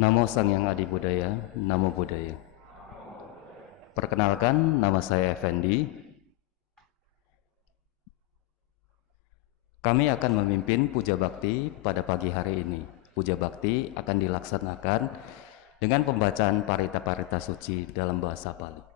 Namo Sang Yang Adi Budaya, Namo Buddhaya. Perkenalkan, nama saya Effendi. Kami akan memimpin puja bakti pada pagi hari ini. Puja bakti akan dilaksanakan dengan pembacaan parita-parita suci dalam bahasa Pali.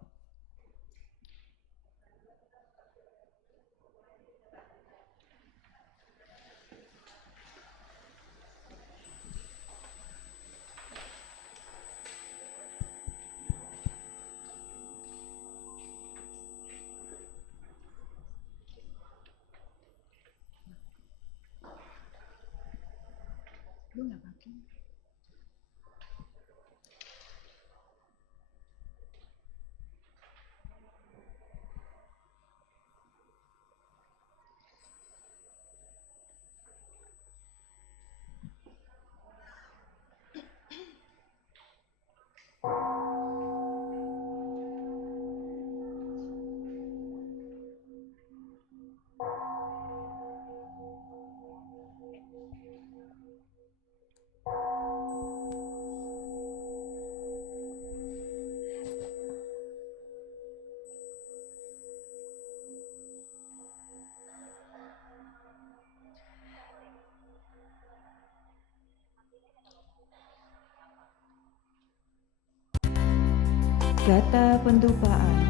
Kata pendupaan.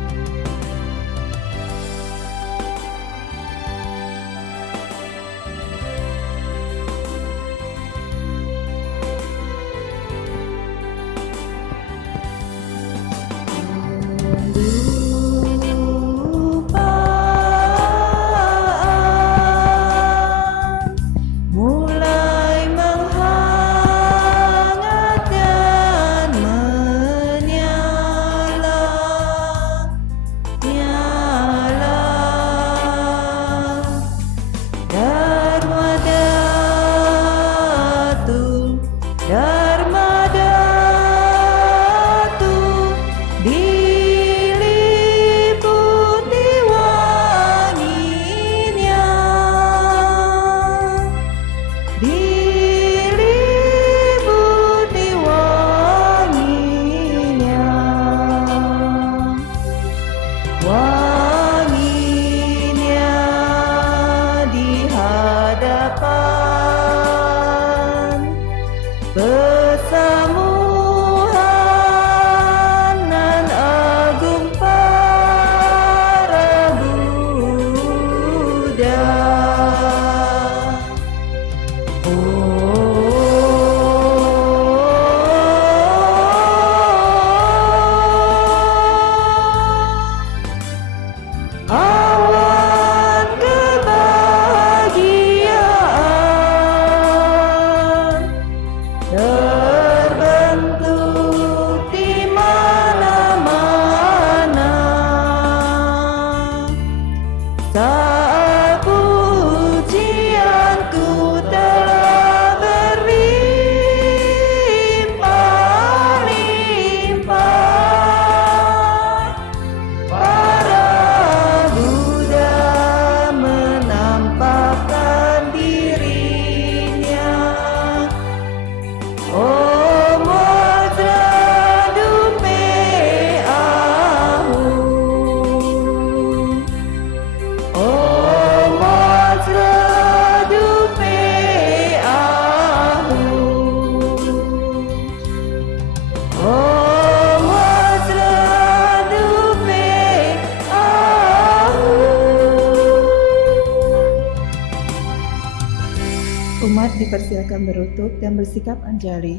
Umat dipersilakan berlutut dan bersikap anjali.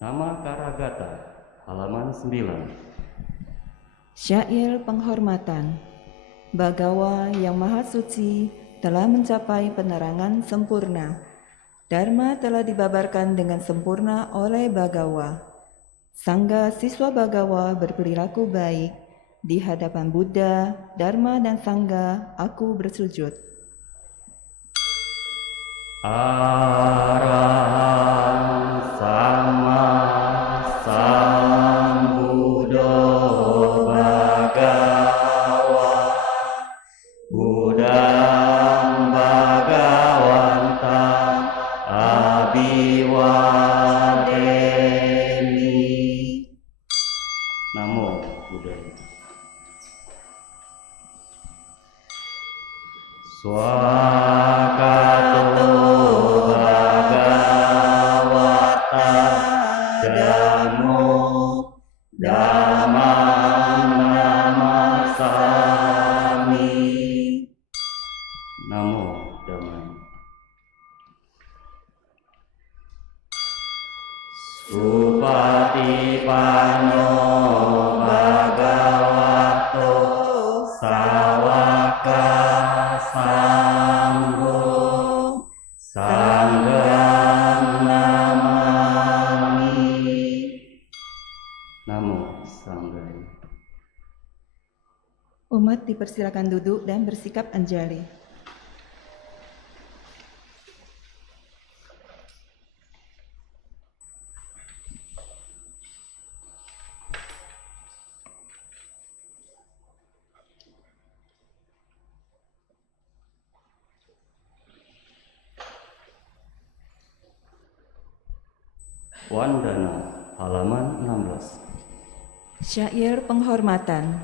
Nama Karagata, halaman 9. Syair penghormatan. Bagawa yang maha suci telah mencapai penerangan sempurna. Dharma telah dibabarkan dengan sempurna oleh Bagawa. Sangga siswa Bagawa berperilaku baik. Di hadapan Buddha, Dharma dan Sangga, aku bersujud. Arahang Sama Sambuddho Bhagawa Buddhang Bhagawantang Abhiwademi. Namo Buddhaya. Swakato Bhagavata Dhammo Dhammang Namasami. Namo Dhammaya. Supatipanno Bhagavato Sawaka Sangho Sanghang Namami. Namo Sanghaya. Umat dipersilakan duduk dan bersikap anjali. Wandana halaman 16. Syair penghormatan.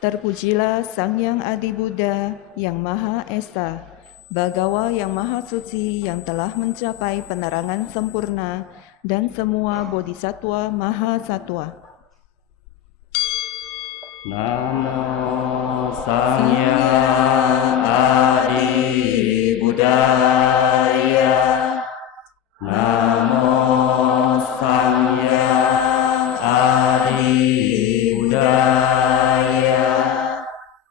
Terpujilah Sang Yang Adi Buddha yang Maha Esa, Bhagawa yang Maha Suci yang telah mencapai penerangan sempurna dan semua bodhisattva Maha Satwa. Namo Sangyang Adi Buddhaya. Namo Sangyang Adi Buddhaya.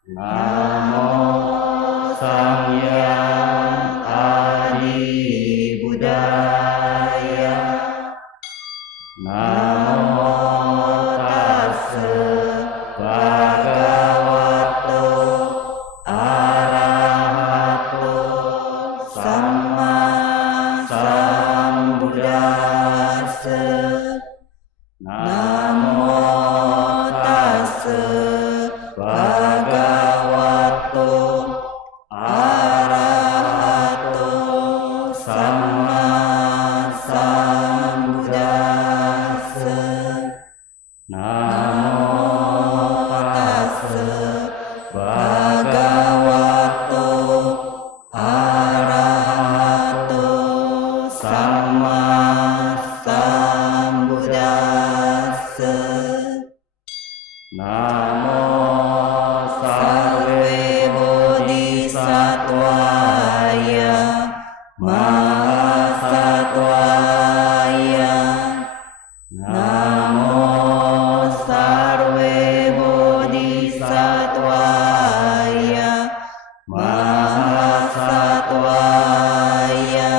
Namo Sangyang Adi Buddhaya. Namo Tassa Bhagavato Arahato Samma Sambuddhassa. Namo Tassa Bhagavato Arahato Samma Sambuddhassa. Namo Tassa Bhagavato Arahato Samma Sambuddhassa. Namo Sarve Bodhisattvaya Mahasattvaya. Namo Sarve Bodhisattvaya Mahasattvaya.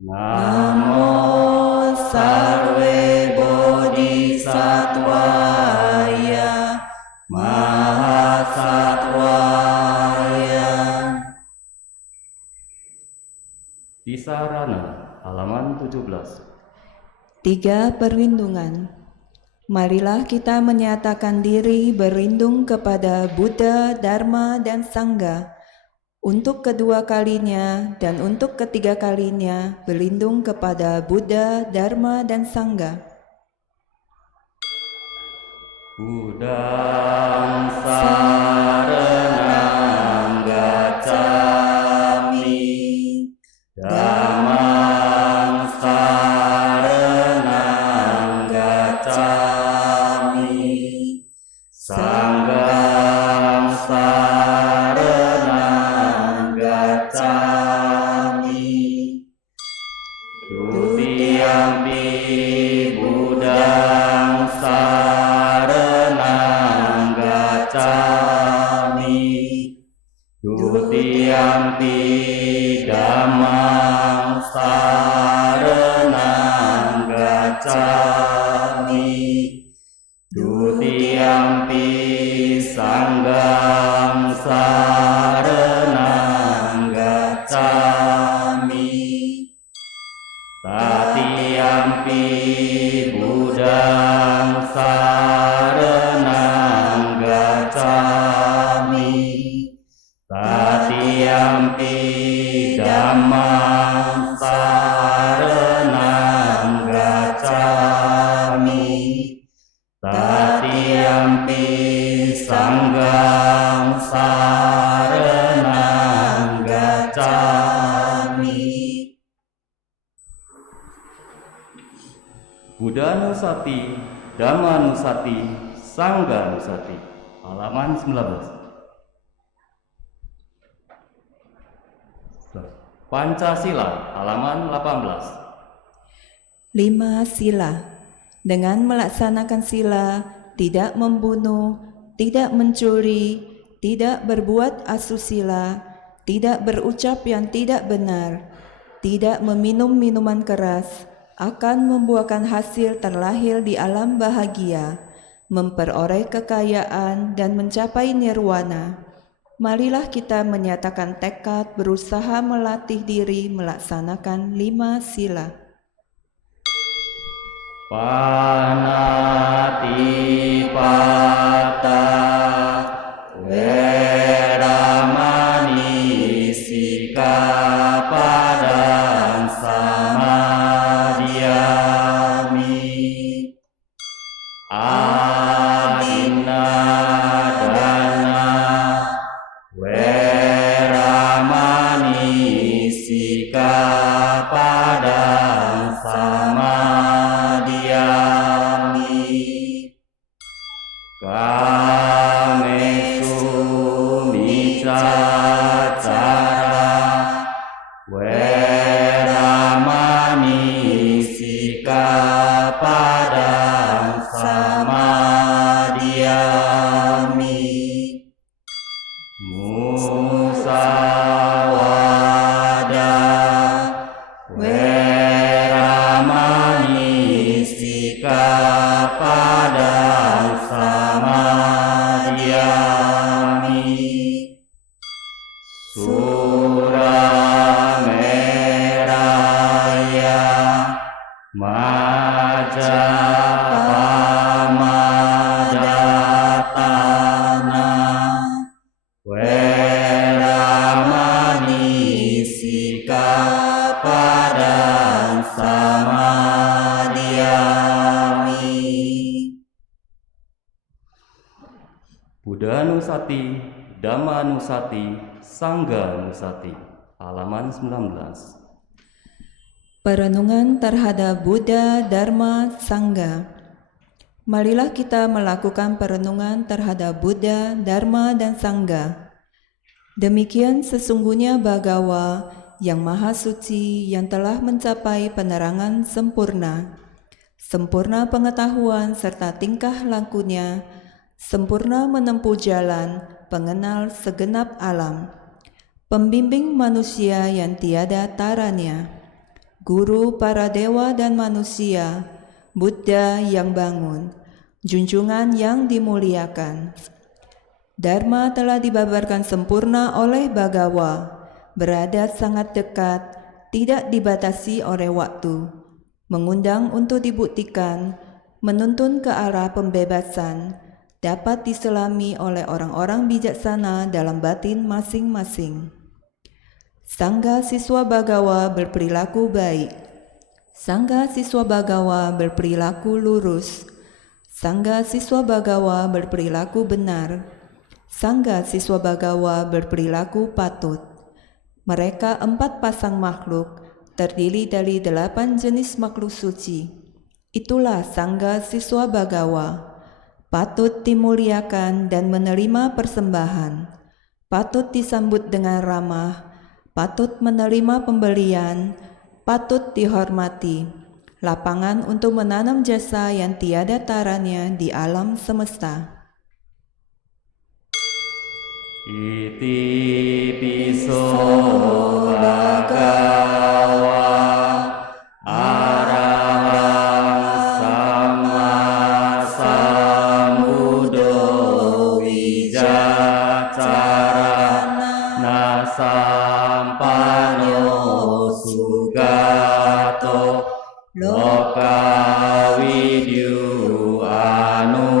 Namo Sarve Bodhisattvaya Mahasattvaya. Tisarana halaman 17. 3 perlindungan. Marilah kita menyatakan diri berlindung kepada Buddha, Dharma, dan Sangha. Untuk kedua kalinya dan untuk ketiga kalinya berlindung kepada Buddha, Dharma, dan Sangha. Buddhang saranang gacchami. Dhammang saranang gacchami. Sanghang saranang gacchami. Dutiyampi Buddhang saranang gacchami. Dutiyampi Dhammang saranang gacchami. Dutiyampi Sanghang saranang gacchami. dhammang saranang gacchami Tatiyampi sanghang saranang gacchami. Buddhanusati, Dhammanusati, Sanghanusati. Halaman 19. Pancasila, halaman 18. 5 sila. Dengan melaksanakan sila, tidak membunuh, tidak mencuri, tidak berbuat asusila, tidak berucap yang tidak benar, tidak meminum minuman keras, akan membuahkan hasil terlahir di alam bahagia, memperoleh kekayaan dan mencapai nirwana. Marilah kita menyatakan tekad berusaha melatih diri melaksanakan 5 sila. Panatipata Weramani Sikapadang Samadhyami Adinadana Weramani Sikapadang Samadhyami Kamesu Micacara Weramani Sikapadang Samadhyami Musawada Weramani Sikapadang Samadhyami Surameraya Majapahamadatana Weramani Sikapadang Samadhyami. Buddhanusati, Dhammanusati, Sanghanusati. Halaman 19. Perenungan terhadap Buddha, Dharma, Sangha. Marilah kita melakukan perenungan terhadap Buddha, Dharma, dan Sangha. Demikian sesungguhnya Bhagawa yang Maha Suci yang telah mencapai penerangan sempurna, sempurna pengetahuan serta tingkah lakunya, sempurna menempuh jalan, pengenal segenap alam, pembimbing manusia yang tiada taranya, guru para dewa dan manusia, Buddha yang bangun, junjungan yang dimuliakan. Dharma telah dibabarkan sempurna oleh Bhagawa, berada sangat dekat, tidak dibatasi oleh waktu, mengundang untuk dibuktikan, menuntun ke arah pembebasan, dapat diselami oleh orang-orang bijaksana dalam batin masing-masing. Sangha siswa Bhagawa berperilaku baik. Sangha siswa Bhagawa berperilaku lurus. Sangha siswa Bhagawa berperilaku benar. Sangha siswa Bhagawa berperilaku patut. Mereka 4 pasang makhluk, terdiri dari 8 jenis makhluk suci. Itulah Sangha siswa Bhagawa. Patut dimuliakan dan menerima persembahan. Patut disambut dengan ramah. Patut menerima pembelian. Patut dihormati. Lapangan untuk menanam jasa yang tiada taranya di alam semesta. Iti piso bhagawa arahang sama sambuddho wijacarana sampano sugato loka widyu anutaro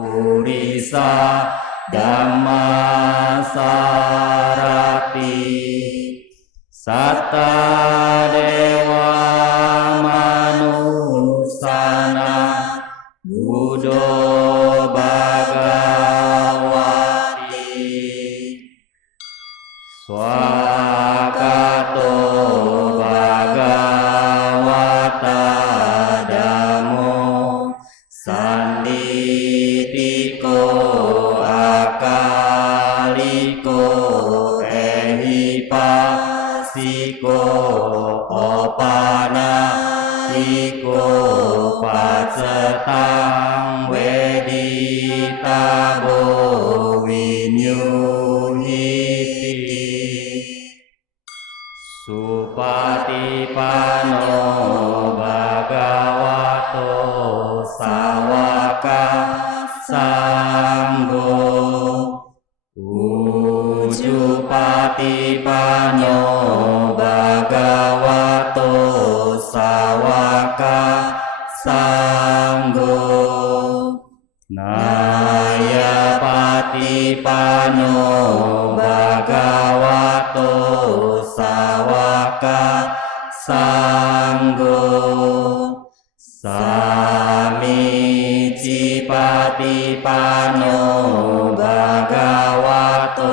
purisa Dhamma dewa manusana Buddha Bhagawati Swakato Bhagawata Dhammo Sanditiko Akaliko Ehipasiko Opanasiko Pacetang Weditabo Vinyuhiti Supatipano Bhagavato Sawaka Sanggo Ujupatipano Bhagavato Sawaka Sanggo Nayapatipano Bhagavato Sawaka Sanggo Samicipatipano Bhagavato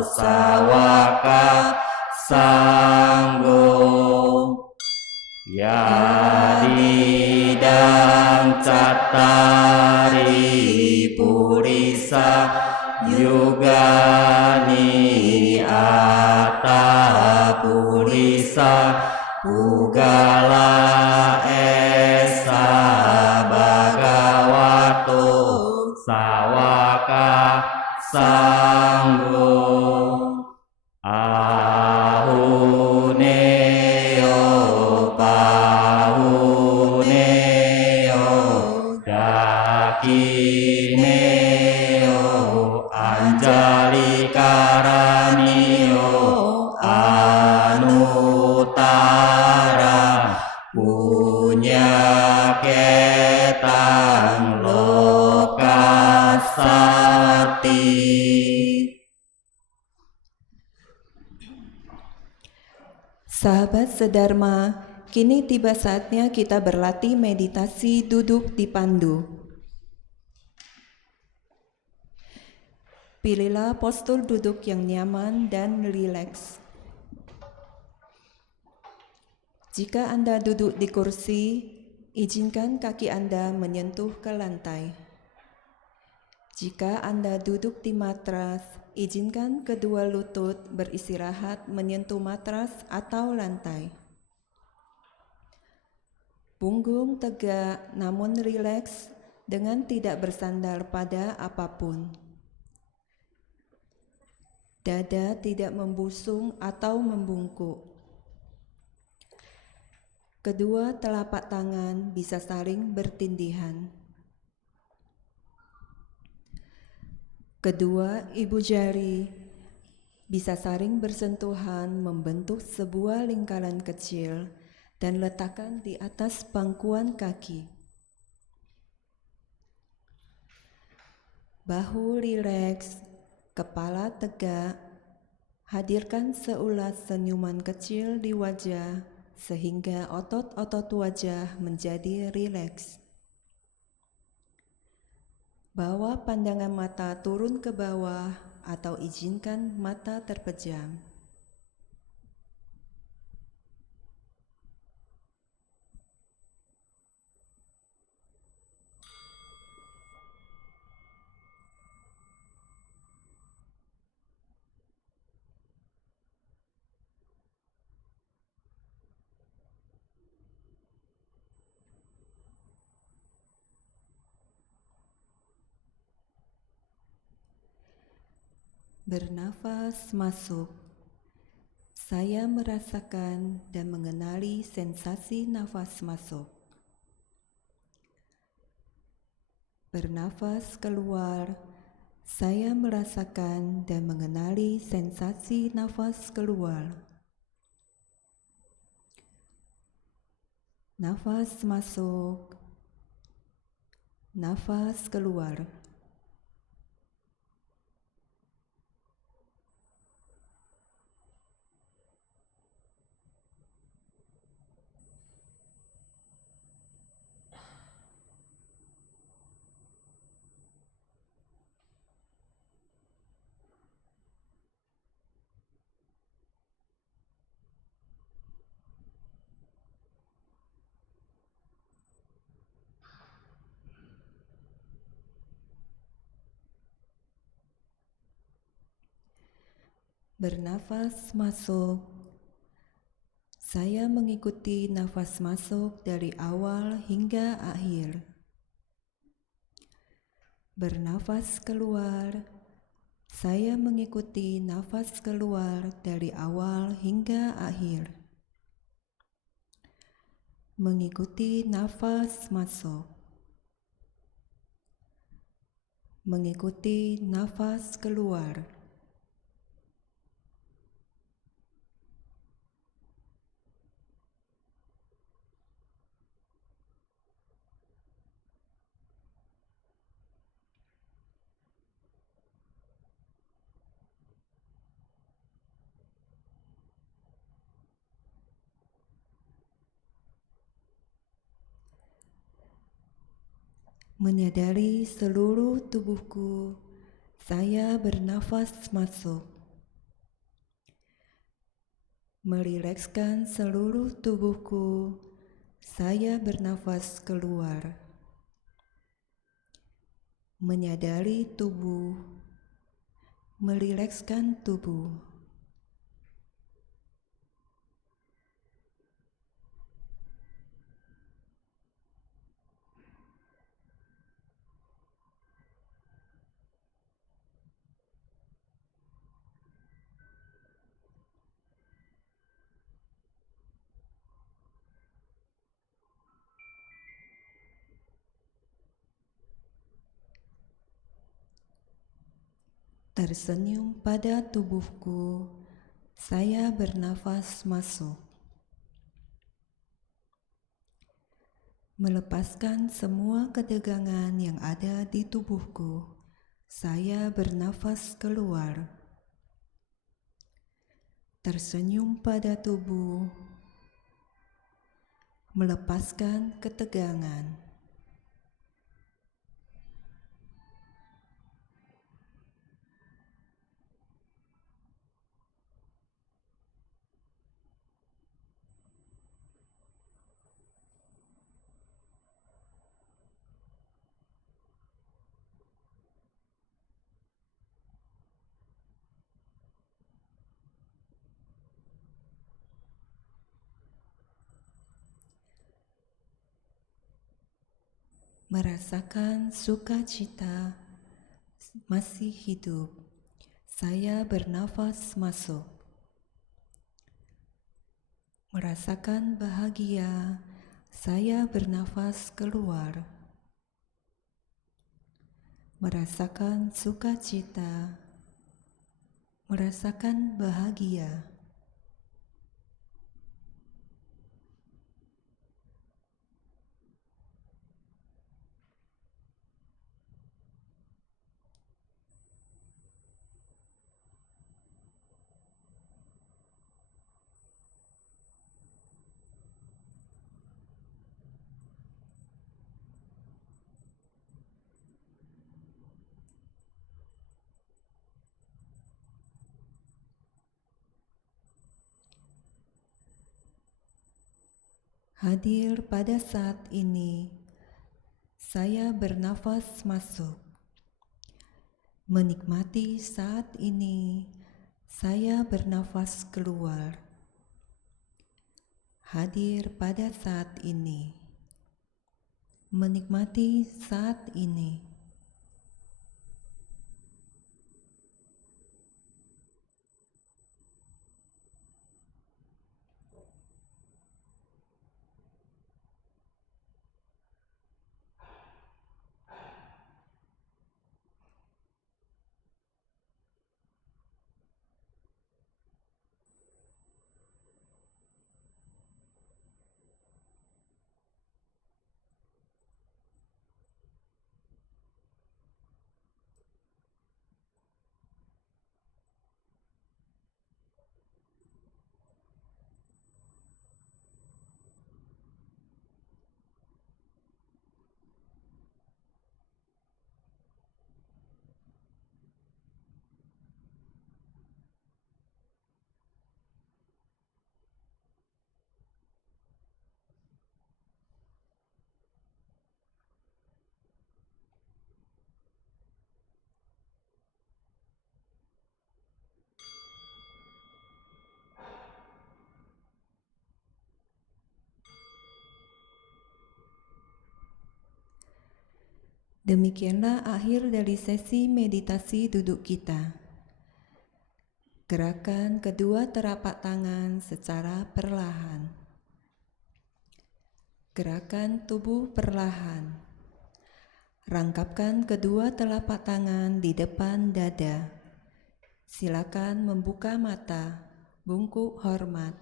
Sawaka Sanggo Yadidang Cattari Purisa Yugani Atta Purisa Pugala Esa Bhagavato Sawaka Sanggo Ahuneo Pahuneo Dakineo Anjali Karanio Anutara Punya Ketang Lokasati. Sahabat sedharma, kini tiba saatnya kita berlatih meditasi duduk di pandu. Pilihlah postur duduk yang nyaman dan rileks. Jika Anda duduk di kursi, izinkan kaki Anda menyentuh ke lantai. Jika Anda duduk di matras, izinkan kedua lutut beristirahat menyentuh matras atau lantai. Punggung tegak namun rileks dengan tidak bersandar pada apapun. Dada tidak membusung atau membungkuk. Kedua telapak tangan bisa saling bertindihan. Kedua ibu jari bisa saling bersentuhan membentuk sebuah lingkaran kecil dan letakkan di atas pangkuan kaki. Bahu rileks, kepala tegak, hadirkan seulas senyuman kecil di wajah sehingga otot-otot wajah menjadi rileks. Bawa pandangan mata turun ke bawah atau izinkan mata terpejam. Bernafas masuk. Saya merasakan dan mengenali sensasi nafas masuk. Bernafas keluar. Saya merasakan dan mengenali sensasi nafas keluar. Nafas masuk. Nafas keluar. Bernafas masuk. Saya mengikuti nafas masuk dari awal hingga akhir. Bernafas keluar. Saya mengikuti nafas keluar dari awal hingga akhir. Mengikuti nafas masuk. Mengikuti nafas keluar. Menyadari seluruh tubuhku, saya bernafas masuk. Merilekskan seluruh tubuhku, saya bernafas keluar. Menyadari tubuh, merilekskan tubuh. Tersenyum pada tubuhku, saya bernafas masuk. Melepaskan semua ketegangan yang ada di tubuhku, saya bernafas keluar. Tersenyum pada tubuh, melepaskan ketegangan. Merasakan sukacita masih hidup, saya bernafas masuk. Merasakan bahagia, saya bernafas keluar. Merasakan sukacita, merasakan bahagia. Hadir pada saat ini, saya bernafas masuk. Menikmati saat ini, saya bernafas keluar. Hadir pada saat ini, menikmati saat ini. Demikianlah akhir dari sesi meditasi duduk kita. Gerakan kedua telapak tangan secara perlahan. Gerakan tubuh perlahan. Rangkapkan kedua telapak tangan di depan dada. Silakan membuka mata, bungkuk hormat.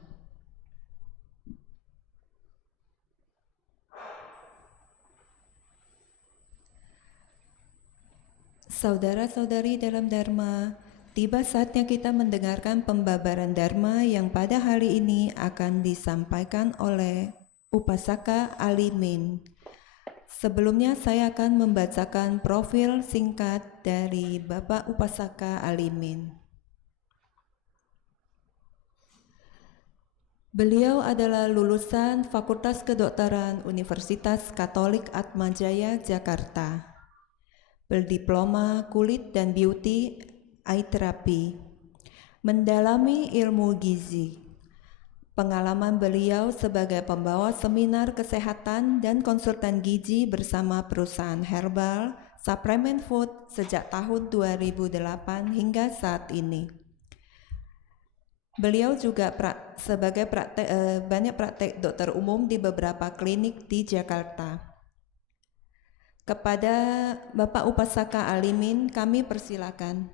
Saudara-saudari dalam Dharma, tiba saatnya kita mendengarkan pembabaran Dharma yang pada hari ini akan disampaikan oleh Upasaka Alimin. Sebelumnya saya akan membacakan profil singkat dari Bapak Upasaka Alimin. Beliau adalah lulusan Fakultas Kedokteran Universitas Katolik Atmajaya, Jakarta. Berdiploma kulit dan beauty eye therapy, mendalami ilmu gizi. Pengalaman beliau sebagai pembawa seminar kesehatan dan konsultan gizi bersama perusahaan herbal, suplemen food sejak tahun 2008 hingga saat ini. Beliau juga banyak praktek dokter umum di beberapa klinik di Jakarta. Kepada Bapak Upasaka Alimin, kami persilakan.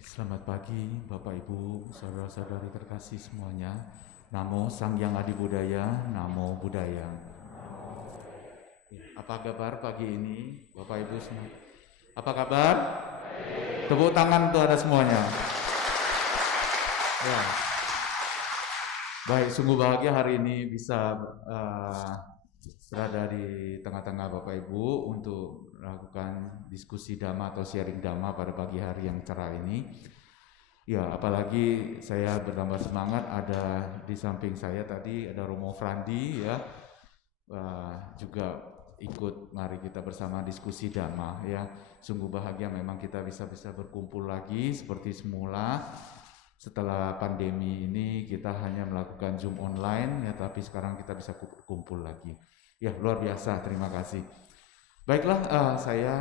Selamat pagi Bapak Ibu, saudara-saudari terkasih semuanya. Namo Sang Hyang Adi Budaya, Namo Buddhaya. Apa kabar pagi ini Bapak Ibu semua? Apa kabar? Tepuk tangan untuk ada semuanya. Ya. Baik, sungguh bahagia hari ini bisa berada di tengah-tengah Bapak Ibu untuk melakukan diskusi Dhamma atau sharing Dhamma pada pagi hari yang cerah ini. Ya, apalagi saya bertambah semangat ada di samping saya tadi ada Romo Frandi ya, juga ikut mari kita bersama diskusi Dhamma ya. Sungguh bahagia memang kita bisa berkumpul lagi seperti semula. Setelah pandemi ini kita hanya melakukan Zoom online ya, tapi sekarang kita bisa kumpul lagi. Ya, luar biasa, terima kasih. Baiklah, saya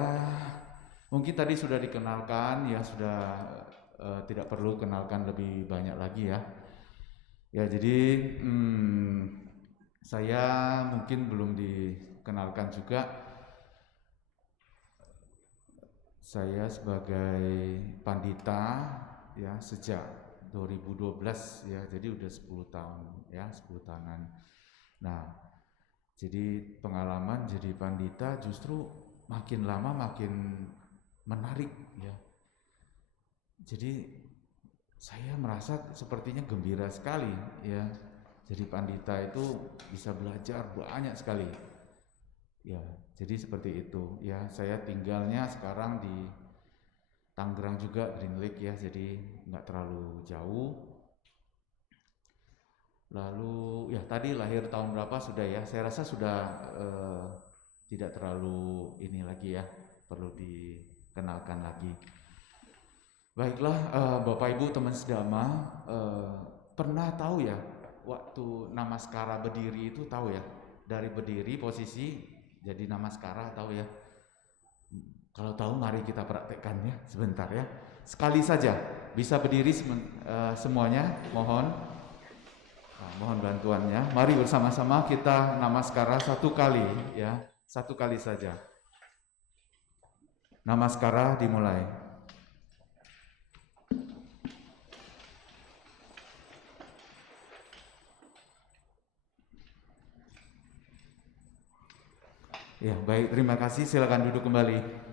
mungkin tadi sudah dikenalkan ya, sudah tidak perlu kenalkan lebih banyak lagi ya. Ya, jadi saya mungkin belum dikenalkan juga. Saya sebagai pandita ya sejak 2012 ya, jadi udah 10 tahun ya, 10 tahunan. Nah, jadi pengalaman jadi pandita justru makin lama makin menarik ya. Jadi saya merasa sepertinya gembira sekali ya. Jadi pandita itu bisa belajar banyak sekali. Ya, jadi seperti itu ya. Saya tinggalnya sekarang di Tangerang juga, Green Lake ya, jadi nggak terlalu jauh. Lalu ya tadi lahir tahun berapa sudah ya, saya rasa sudah tidak terlalu ini lagi ya, perlu dikenalkan lagi. Baiklah, Bapak Ibu teman sedama, pernah tahu ya waktu Namaskara berdiri itu tahu ya, dari berdiri posisi jadi Namaskara tahu ya. Kalau tahu mari kita praktekkan ya sebentar ya. Sekali saja bisa berdiri semuanya, mohon bantuannya. Mari bersama-sama kita Namaskara satu kali ya, satu kali saja. Namaskara dimulai. Ya, baik, terima kasih. Silakan duduk kembali.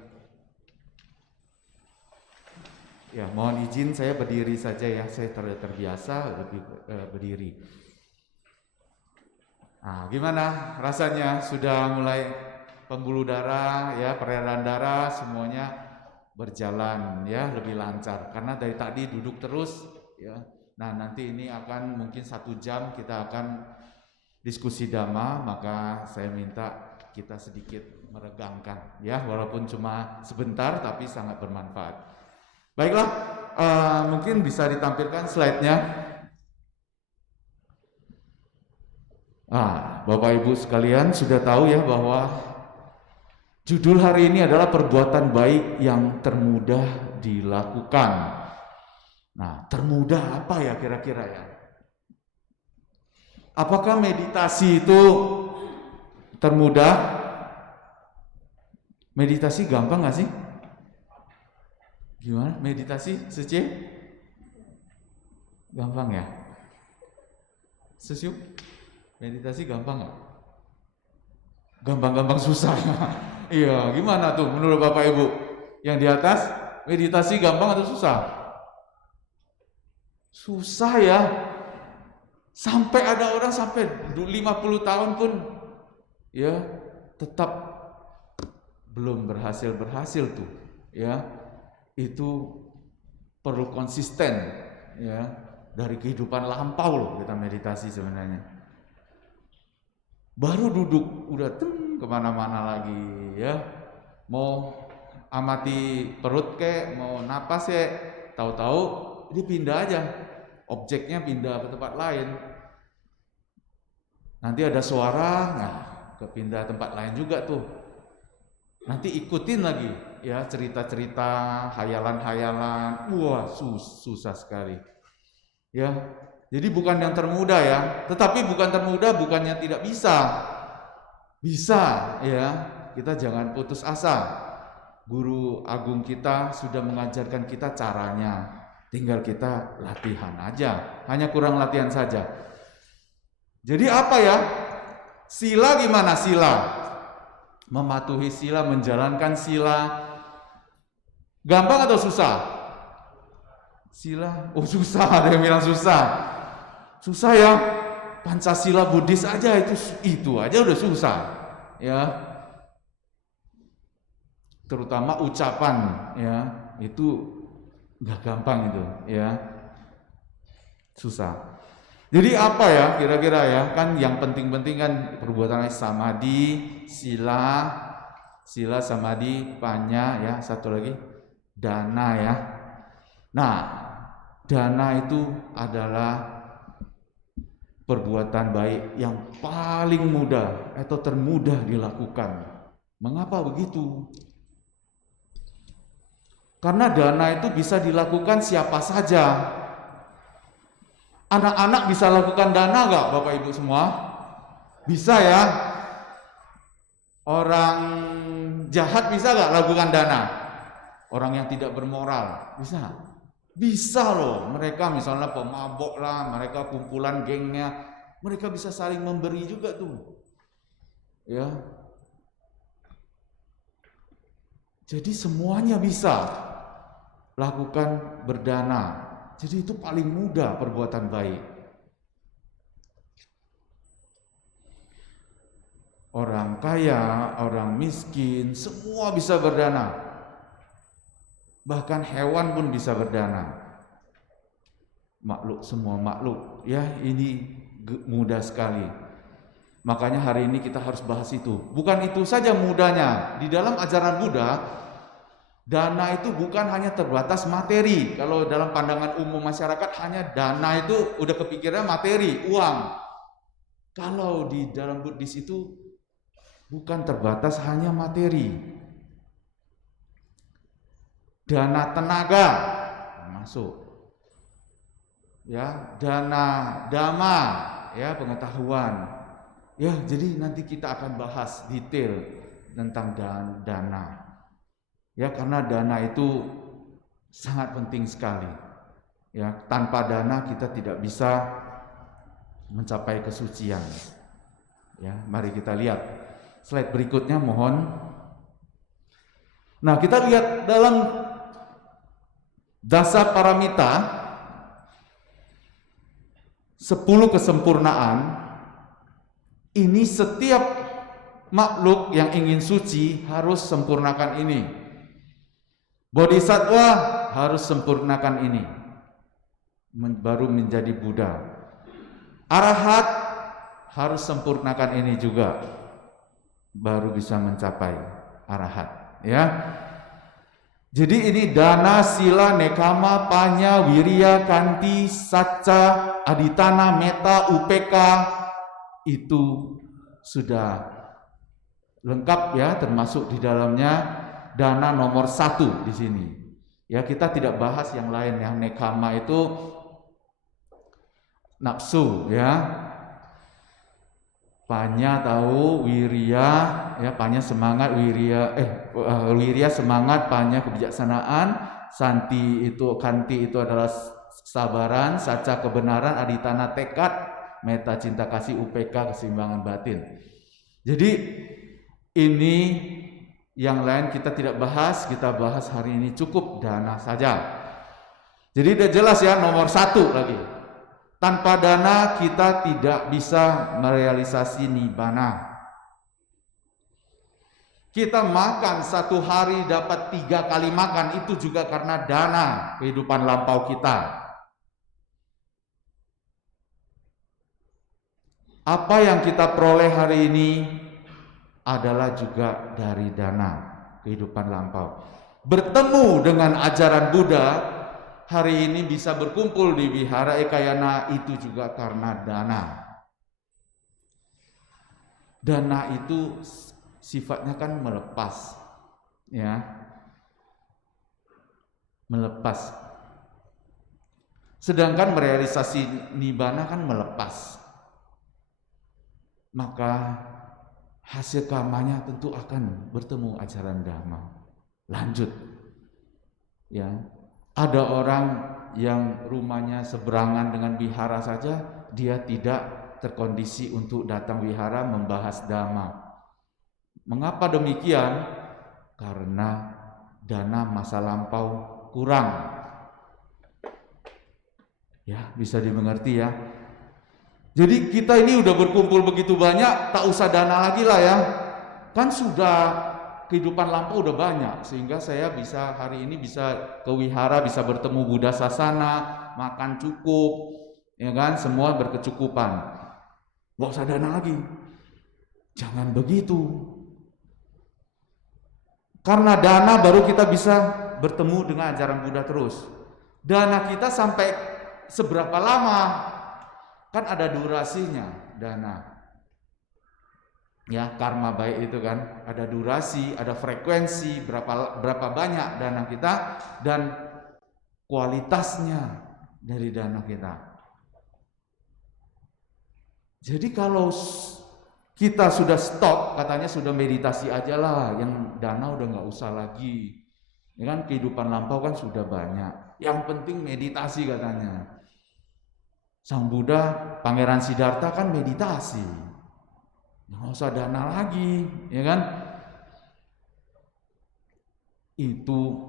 Ya, mohon izin saya berdiri saja ya. Saya terbiasa lebih berdiri. Nah, gimana rasanya? Sudah mulai pembuluh darah ya, peredaran darah semuanya berjalan ya, lebih lancar. Karena dari tadi duduk terus ya. Nah, nanti ini akan mungkin 1 jam kita akan diskusi Dhamma, maka saya minta kita sedikit meregangkan ya, walaupun cuma sebentar tapi sangat bermanfaat. Baiklah, mungkin bisa ditampilkan slide-nya. Bapak Ibu sekalian sudah tahu ya bahwa judul hari ini adalah perbuatan baik yang termudah dilakukan. Nah, termudah apa ya kira-kira ya? Apakah meditasi itu termudah? Meditasi gampang gak sih? Gimana? Meditasi, Suci? Gampang ya? Susiu? Meditasi gampang gak? Gampang-gampang susah. Iya, gimana tuh menurut Bapak Ibu? Yang di atas, meditasi gampang atau susah? Susah ya. Sampai ada orang sampai 50 tahun pun ya tetap belum berhasil tuh ya. Itu perlu konsisten ya, dari kehidupan lampau loh kita meditasi sebenarnya. Baru duduk udah kemana-mana lagi ya, mau amati perut kek, mau napas ya, tahu-tahu dia pindah aja, objeknya pindah ke tempat lain. Nanti ada suara, nah kepindah tempat lain juga tuh. Nanti ikutin lagi ya, cerita-cerita, hayalan-hayalan. Wah, susah sekali. Ya. Jadi bukan yang termudah ya, tetapi bukan termudah bukannya tidak bisa. Bisa ya. Kita jangan putus asa. Guru agung kita sudah mengajarkan kita caranya. Tinggal kita latihan aja. Hanya kurang latihan saja. Jadi apa ya? Sila gimana sila? Mematuhi sila, menjalankan sila. Gampang atau susah? Sila, oh susah, ada yang bilang susah. Susah ya, Pancasila Buddhis aja itu aja udah susah. Ya. Terutama ucapan ya, itu nggak gampang itu ya. Susah. Jadi apa ya kira-kira ya, kan yang penting-penting kan perbuatan samadhi, sila samadhi, panya ya, satu lagi dana ya. Nah, dana itu adalah perbuatan baik yang paling mudah atau termudah dilakukan. Mengapa begitu? Karena dana itu bisa dilakukan siapa saja. Anak-anak bisa lakukan dana nggak, Bapak Ibu semua? Bisa ya. Orang jahat bisa nggak lakukan dana? Orang yang tidak bermoral bisa? Bisa loh. Mereka misalnya pemabok lah, mereka kumpulan gengnya, mereka bisa saling memberi juga tuh. Ya. Jadi semuanya bisa lakukan berdana. Jadi itu paling mudah perbuatan baik. Orang kaya, orang miskin, semua bisa berdana. bahkan hewan pun bisa berdana. Makhluk, semua makhluk, ya ini mudah sekali. Makanya hari ini kita harus bahas itu. Bukan itu saja mudahnya. Di dalam ajaran Buddha, dana itu bukan hanya terbatas materi. Kalau dalam pandangan umum masyarakat hanya dana itu udah kepikiran materi, uang. Kalau di dalam Buddhis itu bukan terbatas hanya materi. Dana tenaga masuk. Ya, dana dhamma, ya pengetahuan. Ya, jadi nanti kita akan bahas detail tentang dana. Ya, karena dana itu sangat penting sekali. Ya, tanpa dana kita tidak bisa mencapai kesucian. Ya, mari kita lihat slide berikutnya, mohon. Nah, kita lihat dalam Dasa Paramita 10 kesempurnaan ini, setiap makhluk yang ingin suci harus sempurnakan ini. Bodhisattva harus sempurnakan ini baru menjadi Buddha. Arahat harus sempurnakan ini juga baru bisa mencapai arahat, ya. Jadi ini dana, sila, nekama, panya, wirya, kanti, sacca, aditana, meta, upeka itu sudah lengkap, ya, termasuk di dalamnya dana nomor 1 di sini. Ya, kita tidak bahas yang lain. Yang nekama itu nafsu, ya. Panya tahu, wirya, ya, panya semangat, wirya semangat, panya kebijaksanaan, santi itu, kanti itu adalah kesabaran, saca kebenaran, aditana tekad, meta cinta kasih, upeka keseimbangan batin. Jadi ini yang lain kita tidak bahas, kita bahas hari ini cukup dana saja. Jadi udah jelas ya, nomor 1 lagi. Tanpa dana kita tidak bisa merealisasi nibbana. Kita makan 1 hari dapat 3 kali makan, itu juga karena dana kehidupan lampau kita. Apa yang kita peroleh hari ini adalah juga dari dana kehidupan lampau. Bertemu dengan ajaran Buddha hari ini, bisa berkumpul di Wihara Ekayana, itu juga karena dana. Dana itu sifatnya kan melepas, ya, melepas. Sedangkan merealisasi nibbana kan melepas. Maka hasil karmanya tentu akan bertemu ajaran Dhamma. Lanjut, ya. Ada orang yang rumahnya seberangan dengan wihara saja, dia tidak terkondisi untuk datang wihara membahas Dhamma. Mengapa demikian? Karena dana masa lampau kurang. Ya, bisa dimengerti ya. Jadi kita ini udah berkumpul begitu banyak, tak usah dana lagi lah ya. Kan sudah kehidupan lampau udah banyak, sehingga saya bisa hari ini bisa ke wihara, bisa bertemu Buddha Sasana, makan cukup, ya kan, semua berkecukupan. Gak usah dana lagi. Jangan begitu. Karena dana baru kita bisa bertemu dengan ajaran Buddha terus. Dana kita sampai seberapa lama? Kan ada durasinya dana. Ya, karma baik itu kan ada durasi, ada frekuensi, berapa banyak dana kita dan kualitasnya dari dana kita. Jadi kalau kita sudah stop, katanya sudah meditasi aja lah, yang dana udah nggak usah lagi. Ya kan, kehidupan lampau kan sudah banyak. Yang penting meditasi katanya. Sang Buddha, Pangeran Siddhartha kan meditasi. Nggak usah dana lagi, ya kan? Itu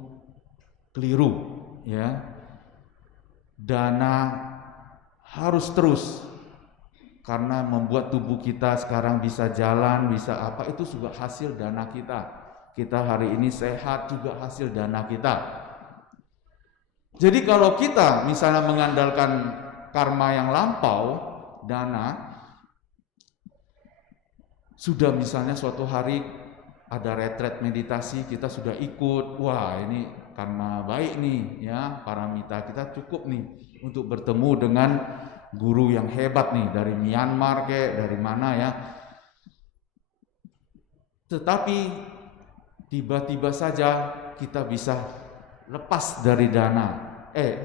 keliru, ya. Dana harus terus, karena membuat tubuh kita sekarang bisa jalan, bisa apa, itu juga hasil dana kita. Kita hari ini sehat juga hasil dana kita. Jadi kalau kita misalnya mengandalkan karma yang lampau, dana, sudah misalnya suatu hari ada retret meditasi, kita sudah ikut, wah ini karma baik nih ya, paramita kita cukup nih untuk bertemu dengan guru yang hebat nih dari Myanmar dari mana ya. Tetapi tiba-tiba saja kita bisa lepas dari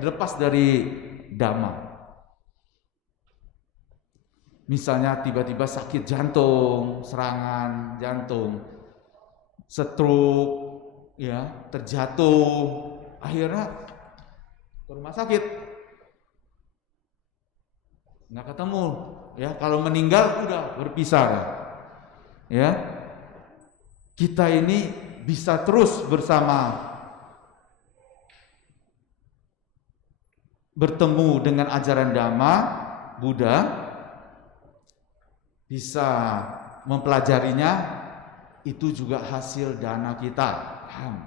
lepas dari dhamma. Misalnya tiba-tiba sakit jantung, serangan jantung, stroke, ya, terjatuh, akhirnya ke rumah sakit, nggak ketemu, ya. Kalau meninggal udah berpisah, ya. Kita ini bisa terus bersama, bertemu dengan ajaran Dhamma, Buddha, bisa mempelajarinya. Itu juga hasil dana kita. Paham?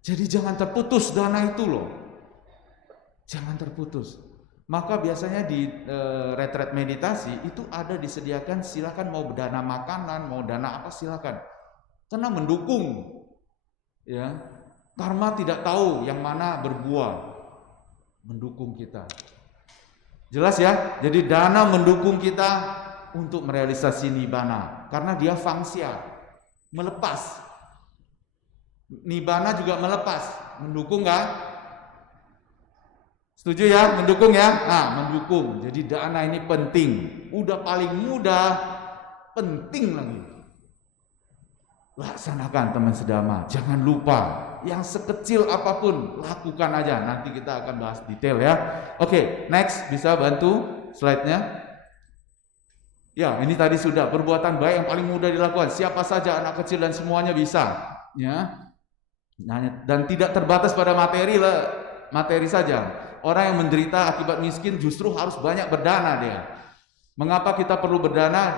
Jadi jangan terputus dana itu loh. Jangan terputus. Maka biasanya di retret meditasi itu ada disediakan, silakan mau dana makanan, mau dana apa silakan. Karena mendukung. Ya. Karma tidak tahu yang mana berbuah. Mendukung kita. Jelas ya? Jadi dana mendukung kita untuk merealisasi nibbana, karena dia fangsia, melepas. Nibbana juga melepas, mendukung nggak? Setuju ya? Mendukung ya? Nah, mendukung. Jadi dana ini penting. Udah paling mudah, penting lagi. Laksanakan teman sedama. Jangan lupa, yang sekecil apapun lakukan aja. Nanti kita akan bahas detail ya. Oke, next, bisa bantu slide-nya? Ya, ini tadi sudah perbuatan baik yang paling mudah dilakukan. Siapa saja, anak kecil dan semuanya bisa. Ya, dan tidak terbatas pada materi saja. Orang yang menderita akibat miskin justru harus banyak berdana dia. Mengapa kita perlu berdana?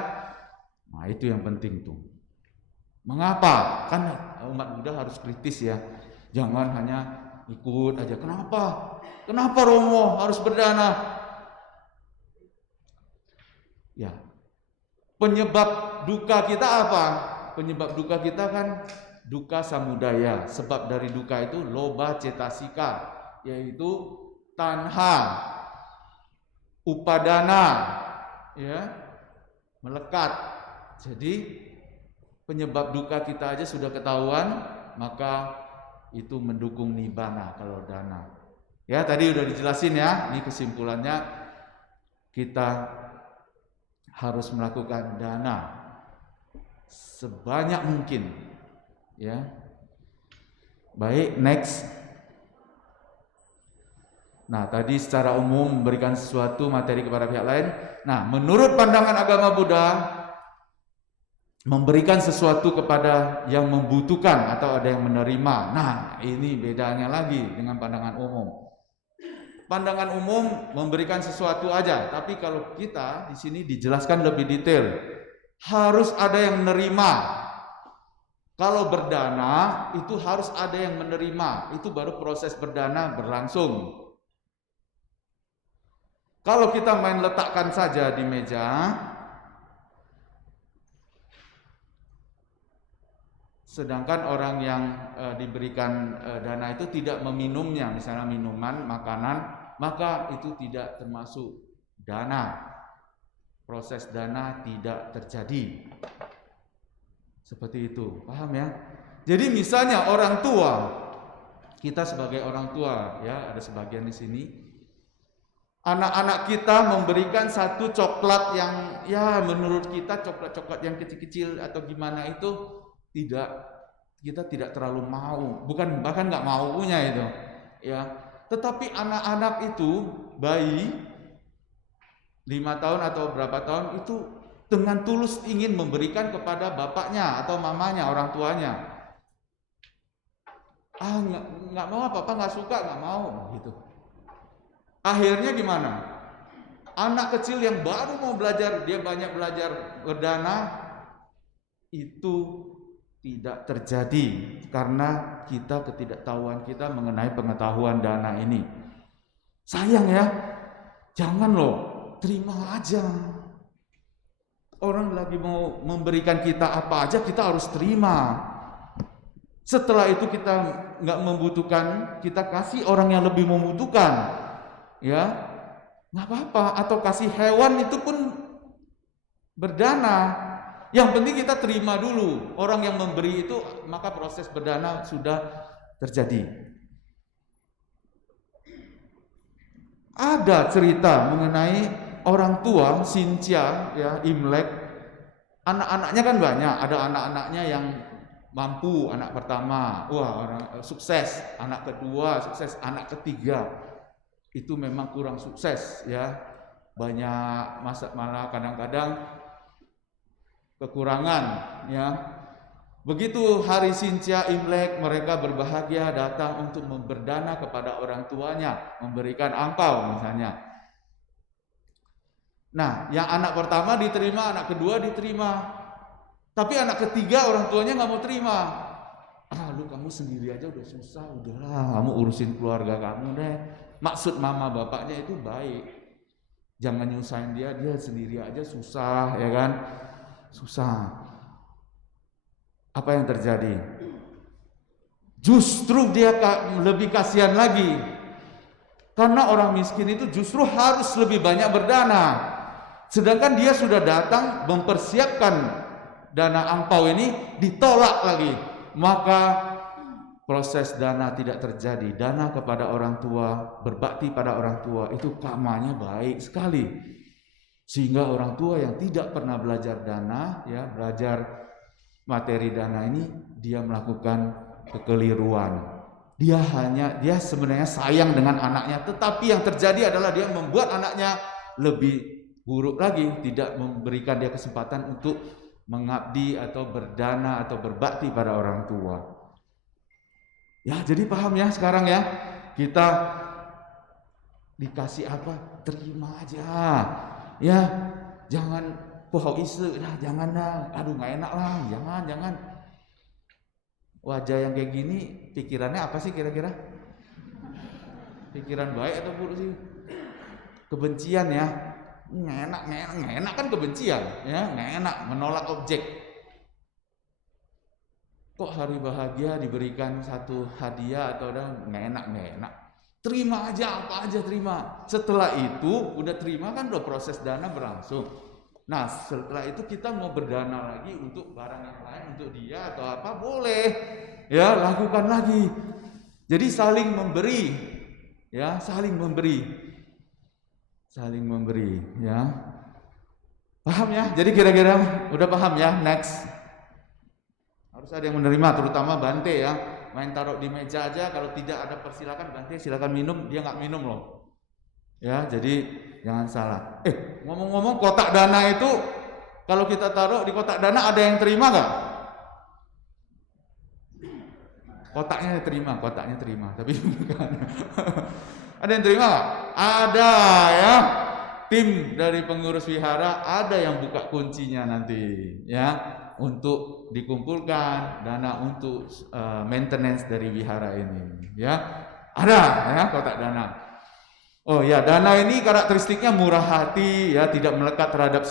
Nah, itu yang penting tuh. Mengapa? Kan umat Buddha harus kritis ya. Jangan hanya ikut aja. Kenapa? Kenapa Romo harus berdana? Ya. Penyebab duka kita apa? Penyebab duka kita kan duka samudaya. Sebab dari duka itu loba cetasika, yaitu tanha, upadana, ya, melekat. Jadi penyebab duka kita aja sudah ketahuan, maka itu mendukung nibbana kalau dana. Ya, tadi udah dijelasin ya. Ini kesimpulannya, kita harus melakukan dana sebanyak mungkin, ya. Baik, next. Nah, tadi secara umum memberikan sesuatu materi kepada pihak lain. Nah, menurut pandangan agama Buddha, memberikan sesuatu kepada yang membutuhkan atau ada yang menerima. Nah, ini bedanya lagi dengan pandangan umum. Pandangan umum memberikan sesuatu aja, tapi kalau kita di sini dijelaskan lebih detail. Harus ada yang menerima. Kalau berdana itu harus ada yang menerima. Itu baru proses berdana berlangsung. Kalau kita main letakkan saja di meja, sedangkan orang yang diberikan dana itu tidak meminumnya, misalnya minuman, makanan, maka itu tidak termasuk dana. Proses dana tidak terjadi. Seperti itu, paham ya? Jadi misalnya orang tua, kita sebagai orang tua, ya ada sebagian di sini, anak-anak kita memberikan satu coklat yang, ya menurut kita coklat-coklat yang kecil-kecil atau gimana itu kita tidak terlalu mau, bahkan nggak mau punya itu, ya. Tetapi anak-anak itu, bayi 5 tahun atau berapa tahun itu dengan tulus ingin memberikan kepada bapaknya atau mamanya, orang tuanya. Nggak mau, papa nggak suka, nggak mau, gitu. Akhirnya gimana? Anak kecil yang baru mau belajar, dia banyak belajar berdana, itu tidak terjadi karena ketidaktahuan kita mengenai pengetahuan dana ini. Sayang ya, jangan loh, terima aja. Orang lagi mau memberikan kita apa aja, kita harus terima. Setelah itu kita nggak membutuhkan, kita kasih orang yang lebih membutuhkan, ya nggak apa-apa. Atau kasih hewan itu pun berdana. Yang penting kita terima dulu. Orang yang memberi itu, maka proses berdana sudah terjadi. Ada cerita mengenai orang tua Cynthia, ya, Imlek. Anak-anaknya kan banyak. Ada anak-anaknya yang mampu, anak pertama, wah orang sukses. Anak kedua sukses. Anak ketiga itu memang kurang sukses, ya. Banyak malah kadang-kadang kekurangan, ya. Begitu hari Cynthia Imlek, mereka berbahagia datang untuk memberdana kepada orang tuanya, memberikan angpau misalnya. Nah, yang anak pertama diterima, anak kedua diterima, tapi anak ketiga orang tuanya nggak mau terima. Lu kamu sendiri aja udah susah, udahlah kamu urusin keluarga kamu deh. Maksud mama bapaknya itu baik, jangan nyusahin dia sendiri aja susah, ya kan? Susah. Apa yang terjadi? Justru dia lebih kasihan lagi. Karena orang miskin itu justru harus lebih banyak berdana. Sedangkan dia sudah datang mempersiapkan dana angpau ini, ditolak lagi. Maka proses dana tidak terjadi. Dana kepada orang tua, berbakti pada orang tua itu kamanya baik sekali. Sehingga orang tua yang tidak pernah belajar dana, ya, belajar materi dana ini, dia melakukan kekeliruan. Dia sebenarnya sayang dengan anaknya, tetapi yang terjadi adalah dia membuat anaknya lebih buruk lagi, tidak memberikan dia kesempatan untuk mengabdi atau berdana atau berbakti pada orang tua. Ya, jadi paham ya sekarang ya, kita dikasih apa, terima aja. Ya, jangan pohau isu, jangan dah, aduh nggak enak lah, jangan. Wajah yang kayak gini, pikirannya apa sih kira-kira? Pikiran baik atau buruk sih? Kebencian ya, nggak enak kan kebencian, ya nggak enak, menolak objek. Kok hari bahagia diberikan satu hadiah atau nggak enak. Terima aja, apa aja terima. Setelah itu udah terima kan udah proses dana berlangsung. Nah setelah itu kita mau berdana lagi untuk barang yang lain, untuk dia atau apa, boleh. Ya, lakukan lagi. Jadi saling memberi. Ya, saling memberi. Ya. Paham ya? Jadi kira-kira udah paham ya? Next. Harus ada yang menerima, terutama Bante ya. Main taruh di meja aja, kalau tidak ada persilakan Bante silakan minum, dia nggak minum loh. Ya, jadi jangan salah. Ngomong-ngomong kotak dana itu, kalau kita taruh di kotak dana ada yang terima nggak? Kotaknya terima, tapi bukan. Ada yang terima nggak? Ada ya. Tim dari pengurus wihara ada yang buka kuncinya nanti, ya, untuk dikumpulkan dana untuk maintenance dari wihara ini, ya. Ada ya kotak dana. Oh ya, dana ini karakteristiknya murah hati, ya, tidak melekat terhadap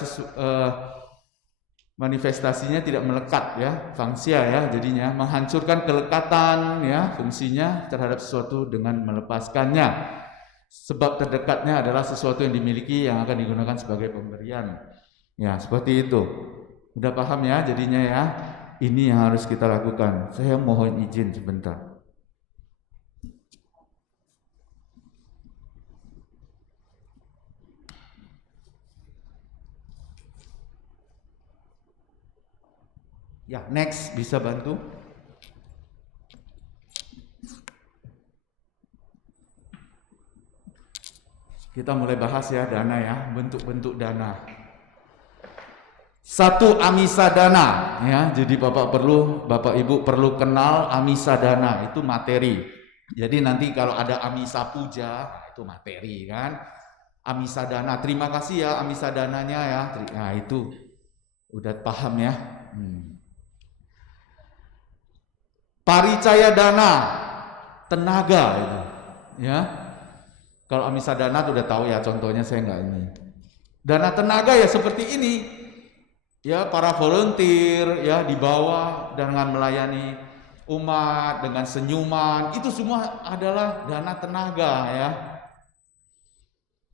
manifestasinya tidak melekat, ya, fungsia ya, jadinya menghancurkan kelekatan, ya, fungsinya terhadap sesuatu dengan melepaskannya. Sebab terdekatnya adalah sesuatu yang dimiliki yang akan digunakan sebagai pemberian. Ya, seperti itu. Udah paham ya jadinya ya? Ini yang harus kita lakukan. Saya mohon izin sebentar. Ya, next, bisa bantu? Kita mulai bahas ya dana ya, bentuk-bentuk dana. Satu, amisa dana ya. Jadi Bapak Ibu perlu kenal amisa dana, itu materi. Jadi nanti kalau ada amisa puja, itu materi kan. Amisa dana, terima kasih ya amisa dananya ya. Nah, itu udah paham ya. Paricaya dana, tenaga itu, ya. Kalau amisa dana tuh udah tahu ya, contohnya saya nggak ini. Dana tenaga ya seperti ini, ya, para volunteer ya di bawah dengan melayani umat dengan senyuman, itu semua adalah dana tenaga ya.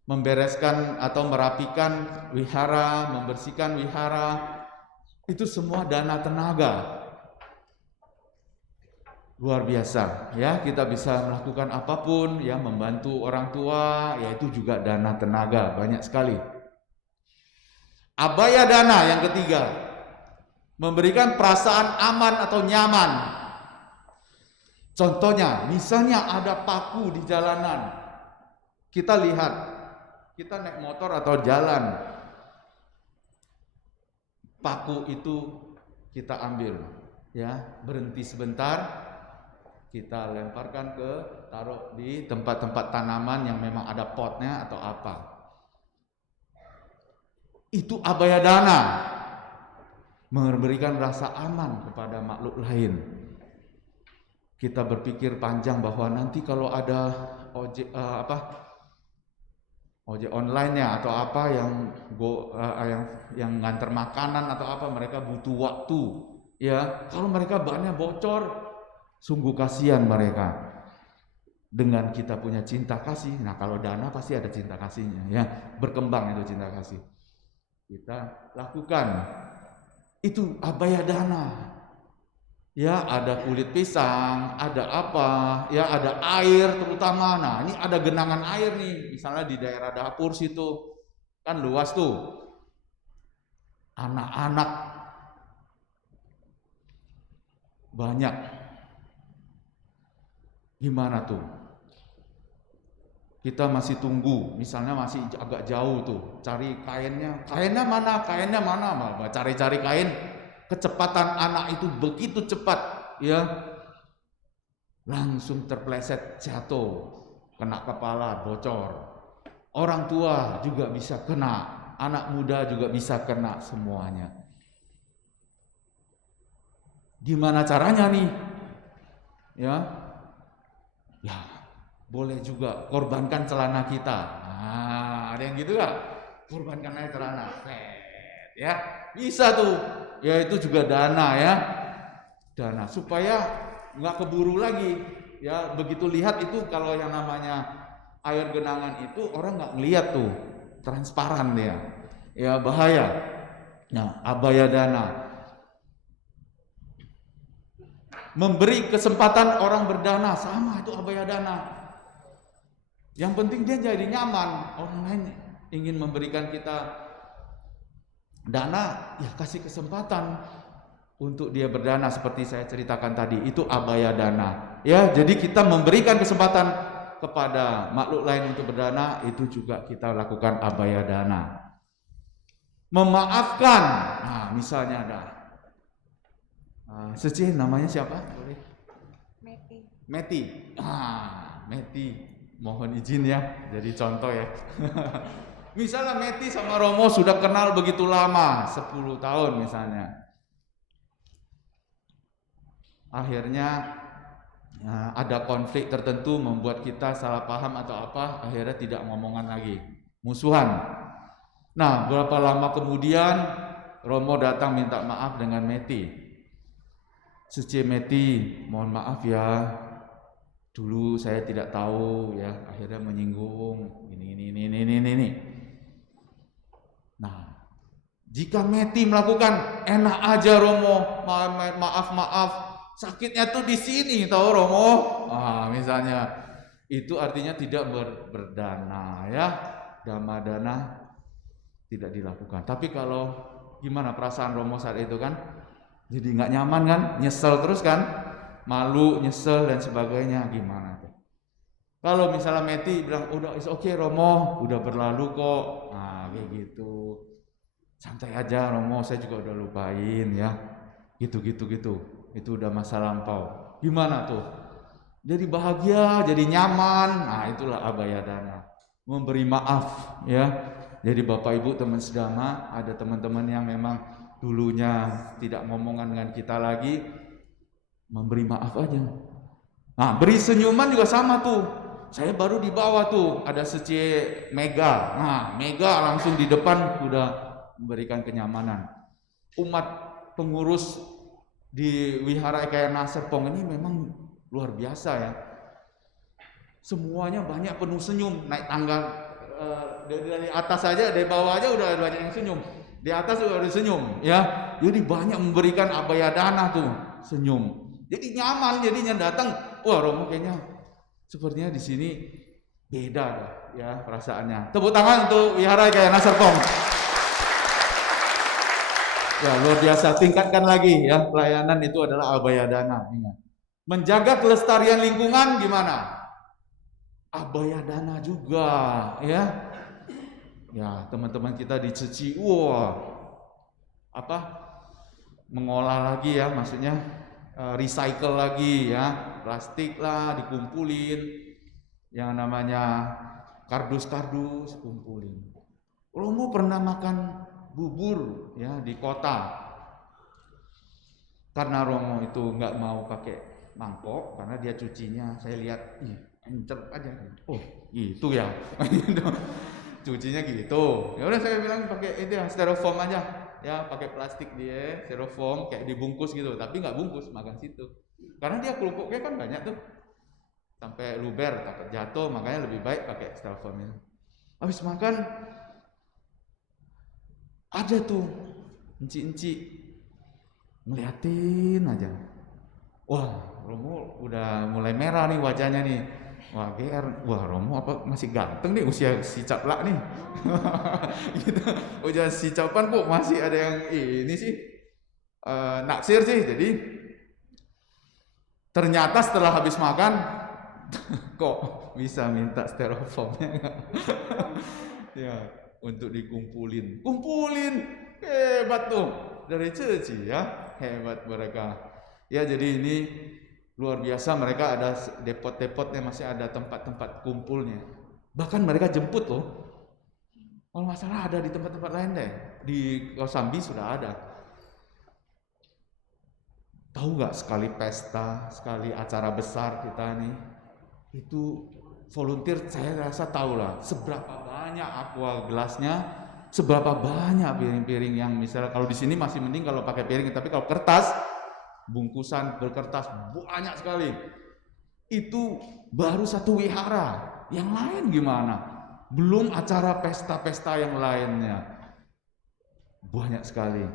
Membereskan atau merapikan wihara, membersihkan wihara, itu semua dana tenaga. Luar biasa ya, kita bisa melakukan apapun ya, membantu orang tua, ya itu juga dana tenaga, banyak sekali. Abaya dana yang ketiga, memberikan perasaan aman atau nyaman. Contohnya, misalnya ada paku di jalanan, kita lihat, kita naik motor atau jalan, paku itu kita ambil, ya, berhenti sebentar, kita lemparkan taruh di tempat-tempat tanaman yang memang ada potnya atau apa. Itu abaya dana, memberikan rasa aman kepada makhluk lain. Kita berpikir panjang bahwa nanti kalau ada ojek online ya atau apa yang nganter makanan atau apa, mereka butuh waktu ya. Kalau mereka bannya bocor, sungguh kasihan mereka. Dengan kita punya cinta kasih, nah kalau dana pasti ada cinta kasihnya ya, berkembang itu cinta kasih. Kita lakukan itu abaya dana. Ya, ada kulit pisang, ada apa, ya ada air terutama. Nah, ini ada genangan air nih, misalnya di daerah dapur situ, kan luas tuh. Anak-anak banyak. Gimana tuh? Kita masih tunggu, misalnya masih agak jauh tuh, cari kainnya mana, cari-cari kain. Kecepatan anak itu begitu cepat, ya, langsung terpleset, jatuh, kena kepala, bocor. Orang tua juga bisa kena, anak muda juga bisa kena, semuanya. Gimana caranya nih? Ya, boleh juga korbankan celana kita. Nah, ada yang gitu nggak? Korbankan aja celana, ya, bisa tuh. Ya itu juga dana ya, dana supaya nggak keburu lagi ya. Begitu lihat itu, kalau yang namanya air genangan itu orang nggak ngelihat tuh, transparan dia, ya bahaya. Nah, abaya dana, memberi kesempatan orang berdana, sama itu abaya dana. Yang penting dia jadi nyaman. Orang lain ingin memberikan kita dana, ya kasih kesempatan untuk dia berdana seperti saya ceritakan tadi, itu abaya dana. Ya, jadi kita memberikan kesempatan kepada makhluk lain untuk berdana, itu juga kita lakukan abaya dana. Memaafkan. Nah, misalnya ada Seci, namanya siapa? Meti. Meti, mohon izin ya, jadi contoh ya. Misalnya Meti sama Romo sudah kenal begitu lama, 10 tahun misalnya. Akhirnya ada konflik tertentu membuat kita salah paham atau apa, akhirnya tidak ngomongan lagi, musuhan. Nah, berapa lama kemudian Romo datang minta maaf dengan Meti. Suci Meti, mohon maaf ya, dulu saya tidak tahu ya, akhirnya menyinggung ini. Nah, jika Meti melakukan, enak aja Romo, maaf, sakitnya tuh di sini tahu Romo. Misalnya itu artinya tidak berdana ya, dhamma dana tidak dilakukan. Tapi kalau gimana perasaan Romo saat itu kan? Jadi nggak nyaman kan, nyesel terus kan, malu, nyesel dan sebagainya, gimana tuh? Kalau misalnya Meti bilang udah is okay Romo, udah berlalu kok, kayak gitu, santai aja Romo, saya juga udah lupain ya, gitu, itu udah masa lampau. Gimana tuh? Jadi bahagia, jadi nyaman. Nah, itulah abaya dana, memberi maaf ya. Jadi Bapak Ibu teman sedama, ada teman-teman yang memang dulunya tidak ngomongan dengan kita lagi, memberi maaf aja. Nah, beri senyuman juga sama tuh. Saya baru di bawah tuh, ada Sece Mega. Nah, Mega langsung di depan udah memberikan kenyamanan. Umat pengurus di Wihara Ekayana Serpong ini memang luar biasa ya. Semuanya banyak penuh senyum, naik tangga dari atas saja, dari bawah aja udah banyak yang senyum. Di atas udah ada senyum, ya. Jadi banyak memberikan abaya dana tuh, senyum. Jadi nyaman, jadinya datang, wah Romo kayaknya sepertinya di sini beda ya perasaannya. Tepuk tangan untuk Wihara Ekayana Serpong. Ya luar biasa, tingkatkan lagi ya, pelayanan itu adalah abaya dana. Ingat. Menjaga kelestarian lingkungan gimana? Abaya dana juga ya. Ya, teman-teman kita di Ceci, wah. Mengolah lagi ya, maksudnya recycle lagi ya. Plastik lah dikumpulin. Yang namanya kardus-kardus kumpulin. Romo pernah makan bubur ya di kota. Karena Romo itu nggak mau pakai mangkok karena dia cucinya, saya lihat encer aja. Oh, gitu ya. Cucinya gitu. Ya udah saya bilang pakai itu ya, styrofoam aja. Ya, pakai plastik dia, styrofoam kayak dibungkus gitu, tapi nggak bungkus, makan situ. Karena dia kerupuknya kan banyak tuh. Sampai luber, takut jatuh, makanya lebih baik pakai styrofoam ini. Habis makan ada tuh enci-enci ngeliatin aja. Wah, Romo udah mulai merah nih wajahnya nih. Wah, GR, wah Romo apa masih ganteng nih usia si Caplak nih. Gitu. Usia si Capan kok masih ada yang ini sih naksir sih. Jadi ternyata setelah habis makan kok bisa minta styrofoamnya. Ya, untuk dikumpulin. Kumpulin. Hebat tuh. Dari Ceci ya. Hebat mereka. Ya, jadi ini luar biasa, mereka ada depot-depotnya, masih ada tempat-tempat kumpulnya. Bahkan mereka jemput loh. Kalau nggak salah ada di tempat-tempat lain deh. Di Kosambi sudah ada. Tahu nggak, sekali pesta, sekali acara besar kita nih, itu volunteer, saya rasa tahu lah seberapa banyak aqua gelasnya, seberapa banyak piring-piring yang misalnya kalau di sini masih mending kalau pakai piring, tapi kalau kertas, bungkusan berkertas banyak sekali. Itu baru satu wihara, yang lain gimana? Belum acara pesta-pesta yang lainnya, banyak sekali.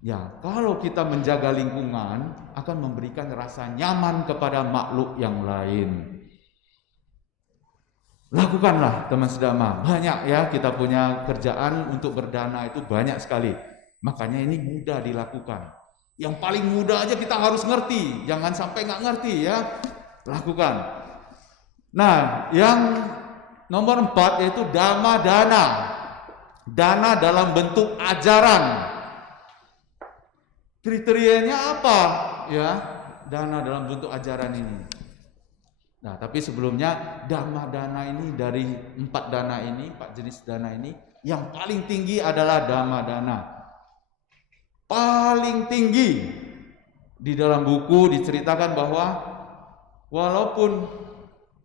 Ya, kalau kita menjaga lingkungan akan memberikan rasa nyaman kepada makhluk yang lain. Lakukanlah teman sedama, banyak ya kita punya kerjaan untuk berdana itu banyak sekali. Makanya ini mudah dilakukan. Yang paling mudah aja kita harus ngerti, jangan sampai nggak ngerti ya. Lakukan. Nah, yang nomor 4 yaitu dhamma dana. Dana dalam bentuk ajaran. Kriterianya apa? Ya, dana dalam bentuk ajaran ini. Nah, tapi sebelumnya dhamma dana ini dari 4 dana ini, 4 jenis dana ini, yang paling tinggi adalah dhamma dana. Paling tinggi. Di dalam buku diceritakan bahwa walaupun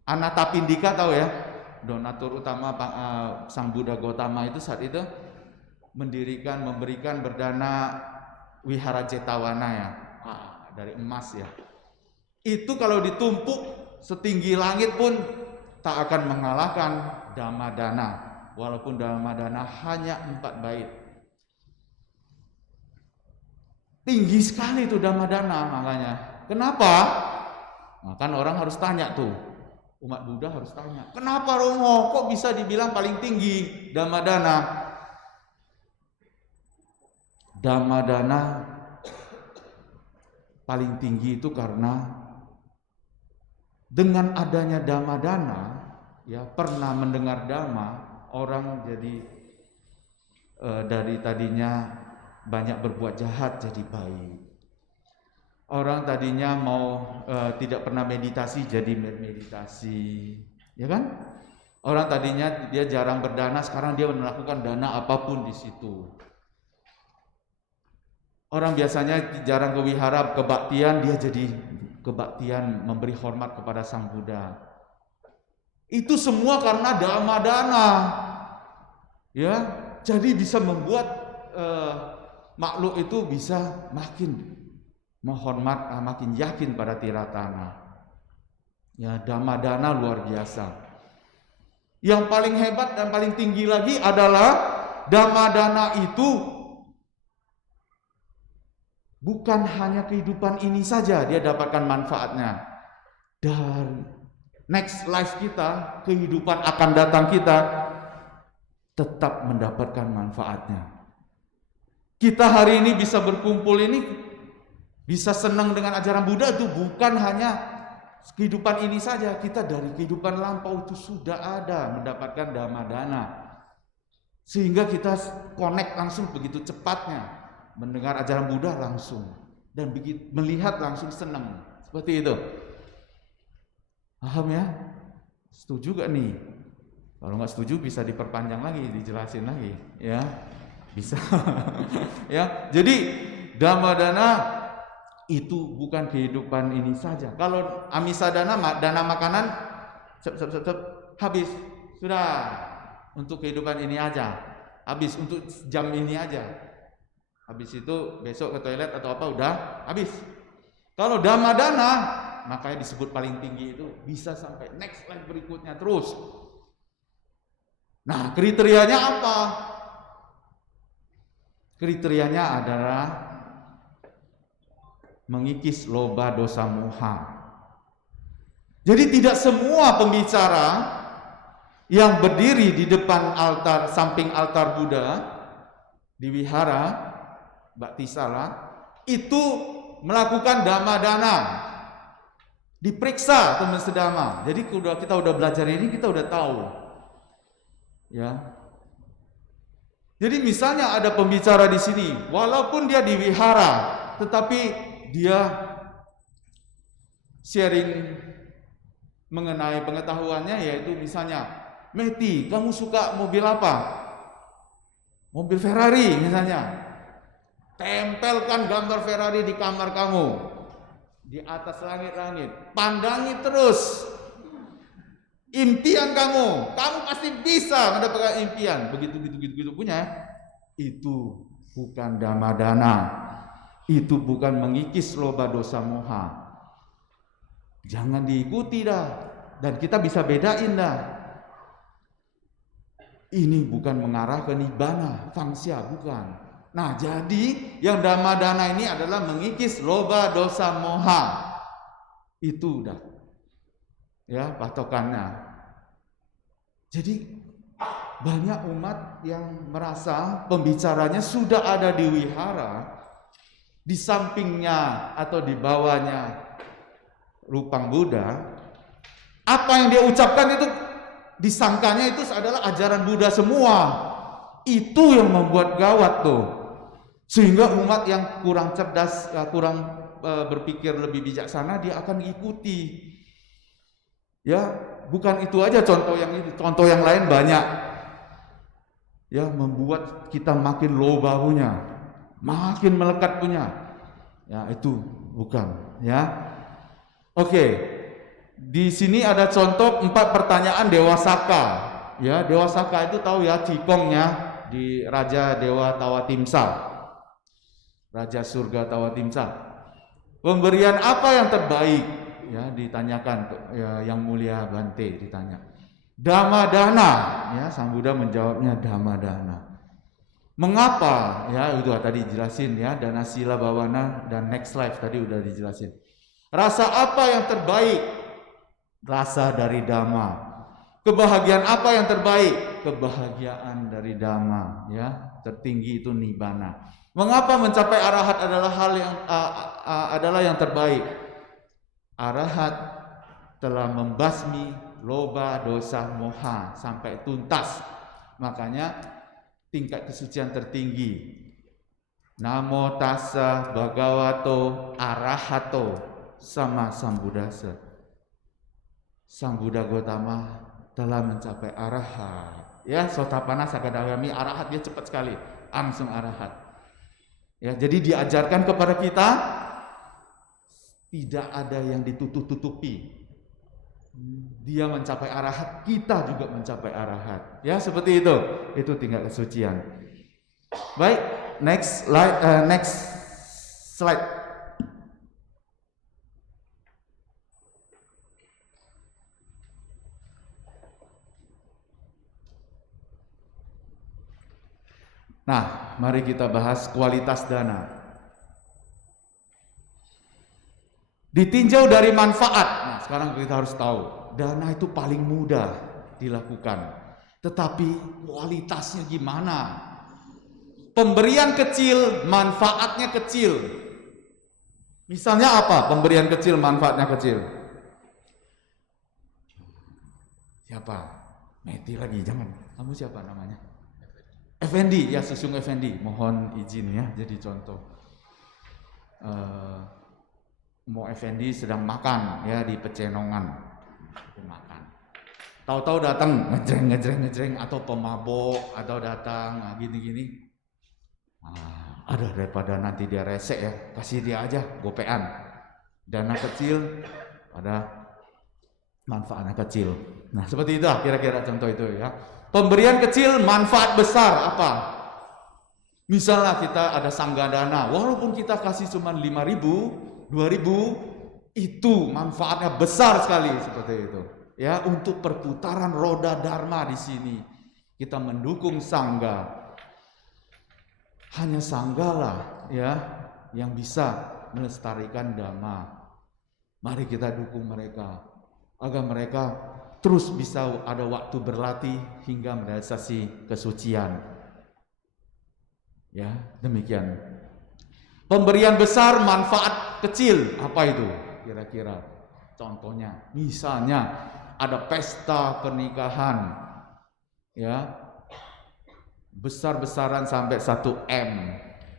Anathapindika tahu ya, donatur utama Sang Buddha Gautama itu saat itu memberikan berdana Wihara Jetawana ya, dari emas ya. Itu kalau ditumpuk setinggi langit pun tak akan mengalahkan dhamma dana, walaupun dhamma dana hanya 4 bait. Tinggi sekali itu dhamma dana makanya. Kenapa? Nah, kan orang harus tanya tuh, umat Buddha harus tanya, kenapa Romo kok bisa dibilang paling tinggi dhamma dana? Dhamma dana paling tinggi itu karena dengan adanya dhamma dana, ya pernah mendengar dhamma, orang jadi dari tadinya banyak berbuat jahat jadi baik. Orang tadinya mau tidak pernah meditasi jadi meditasi, ya kan? Orang tadinya dia jarang berdana, sekarang dia melakukan dana apapun di situ. Orang biasanya jarang ke wihara, kebaktian, dia jadi kebaktian memberi hormat kepada Sang Buddha. Itu semua karena dhamma dana. Ya, jadi bisa membuat makhluk itu bisa makin menghormat, makin yakin pada tiratana. Ya, dhamma dana luar biasa. Yang paling hebat dan paling tinggi lagi adalah dhamma dana itu bukan hanya kehidupan ini saja dia dapatkan manfaatnya. Dan next life kita, kehidupan akan datang kita tetap mendapatkan manfaatnya. Kita hari ini bisa berkumpul ini, bisa senang dengan ajaran Buddha itu bukan hanya kehidupan ini saja. Kita dari kehidupan lampau itu sudah ada mendapatkan dhamma dana. Sehingga kita connect langsung begitu cepatnya. Mendengar ajaran Buddha langsung dan begitu melihat langsung senang seperti itu. Paham ya? Setuju gak nih? Kalau nggak setuju bisa diperpanjang lagi, dijelasin lagi, ya bisa. Ya, jadi dhamma dana itu bukan kehidupan ini saja. Kalau amisa dana, dana makanan, habis sudah untuk kehidupan ini aja, habis untuk jam ini aja. Habis itu besok ke toilet atau apa udah habis. Kalau dhamma dana, makanya disebut paling tinggi itu bisa sampai next life berikutnya terus. Nah, kriterianya apa? Kriterianya adalah mengikis loba dosa moha. Jadi tidak semua pembicara yang berdiri di depan altar, samping altar Buddha di wihara Bhaktisala itu melakukan dhamma dana, diperiksa teman sedama. Jadi kita udah belajar ini, kita udah tahu, ya. Jadi misalnya ada pembicara di sini, walaupun dia di wihara, tetapi dia sharing mengenai pengetahuannya, yaitu misalnya, Meti, kamu suka mobil apa? Mobil Ferrari misalnya. Tempelkan gambar Ferrari di kamar kamu, di atas langit-langit. Pandangi terus impian kamu pasti bisa mendapatkan impian. Begitu punya. Itu bukan dhamma dana. Itu bukan mengikis loba dosa moha. Jangan diikuti dah. Dan kita bisa bedain dah. Ini bukan mengarah ke nibbana, fangsya, bukan. Nah, jadi yang dhamma dana ini adalah mengikis loba dosa moha. Itu udah, ya, patokannya. Jadi banyak umat yang merasa pembicaranya sudah ada di wihara, di sampingnya atau di bawahnya rupang Buddha. Apa yang dia ucapkan itu disangkanya itu adalah ajaran Buddha semua. Itu yang membuat gawat tuh. Sehingga umat yang kurang cerdas, kurang berpikir lebih bijaksana, dia akan ikuti. Ya, bukan itu aja contoh yang lain banyak. Ya, membuat kita makin loba punya, makin melekat punya. Ya, itu bukan, ya. Oke. Di sini ada contoh 4 pertanyaan Dewa Saka. Ya, Dewa Saka itu tahu ya cikongnya di Raja Dewa Tawatimsa. Raja surga Tawatimsa. Pemberian apa yang terbaik? Ya, ditanyakan ya, yang mulia Bante ditanya. Dhamma dana, ya, Sang Buddha menjawabnya dhamma dana. Mengapa? Ya, itu tadi jelasin ya, dana sila bawana dan next life tadi udah dijelasin. Rasa apa yang terbaik? Rasa dari dhamma. Kebahagiaan apa yang terbaik? Kebahagiaan dari dhamma, ya. Tertinggi itu nibbana. Mengapa mencapai arahat adalah adalah yang terbaik? Arahat telah membasmi loba dosa moha sampai tuntas. Makanya tingkat kesucian tertinggi. Namo tassa bhagavato arahato sama Sambuddhasa. Sang Buddha Gotama telah mencapai arahat. Ya, Sotapanna Sakadagami arahat, dia cepat sekali, langsung arahat. Ya, jadi diajarkan kepada kita tidak ada yang ditutup-tutupi. Dia mencapai arahat, kita juga mencapai arahat. Ya, seperti itu. Itu tingkat kesucian. Baik, next slide. Nah, mari kita bahas kualitas dana. Ditinjau dari manfaat. Nah, sekarang kita harus tahu, dana itu paling mudah dilakukan. Tetapi kualitasnya gimana? Pemberian kecil, manfaatnya kecil. Misalnya apa? Pemberian kecil, manfaatnya kecil. Siapa? Meti lagi, jangan. Kamu siapa namanya? Effendi, ya Susung Effendi. Mohon izin ya, jadi contoh. Mo Effendi sedang makan ya di Pecenongan, makan. Tahu-tahu datang ngejreng atau pemabok atau datang gini-gini. Ada daripada nanti dia resek ya, kasih dia aja gopean. Dana kecil pada manfaatnya kecil. Nah, seperti itu kira-kira contoh itu ya. Pemberian kecil, manfaat besar apa? Misalnya kita ada sanggadana, walaupun kita kasih cuma 5.000, 2.000, itu manfaatnya besar sekali seperti itu. Ya, untuk perputaran roda dharma di sini kita mendukung sangga. Hanya sanggalah ya yang bisa melestarikan dhamma. Mari kita dukung mereka agar mereka terus bisa ada waktu berlatih hingga merealisasi kesucian. Ya, demikian. Pemberian besar, manfaat kecil, apa itu? Kira-kira contohnya, misalnya ada pesta pernikahan, ya, besar-besaran sampai 1 M,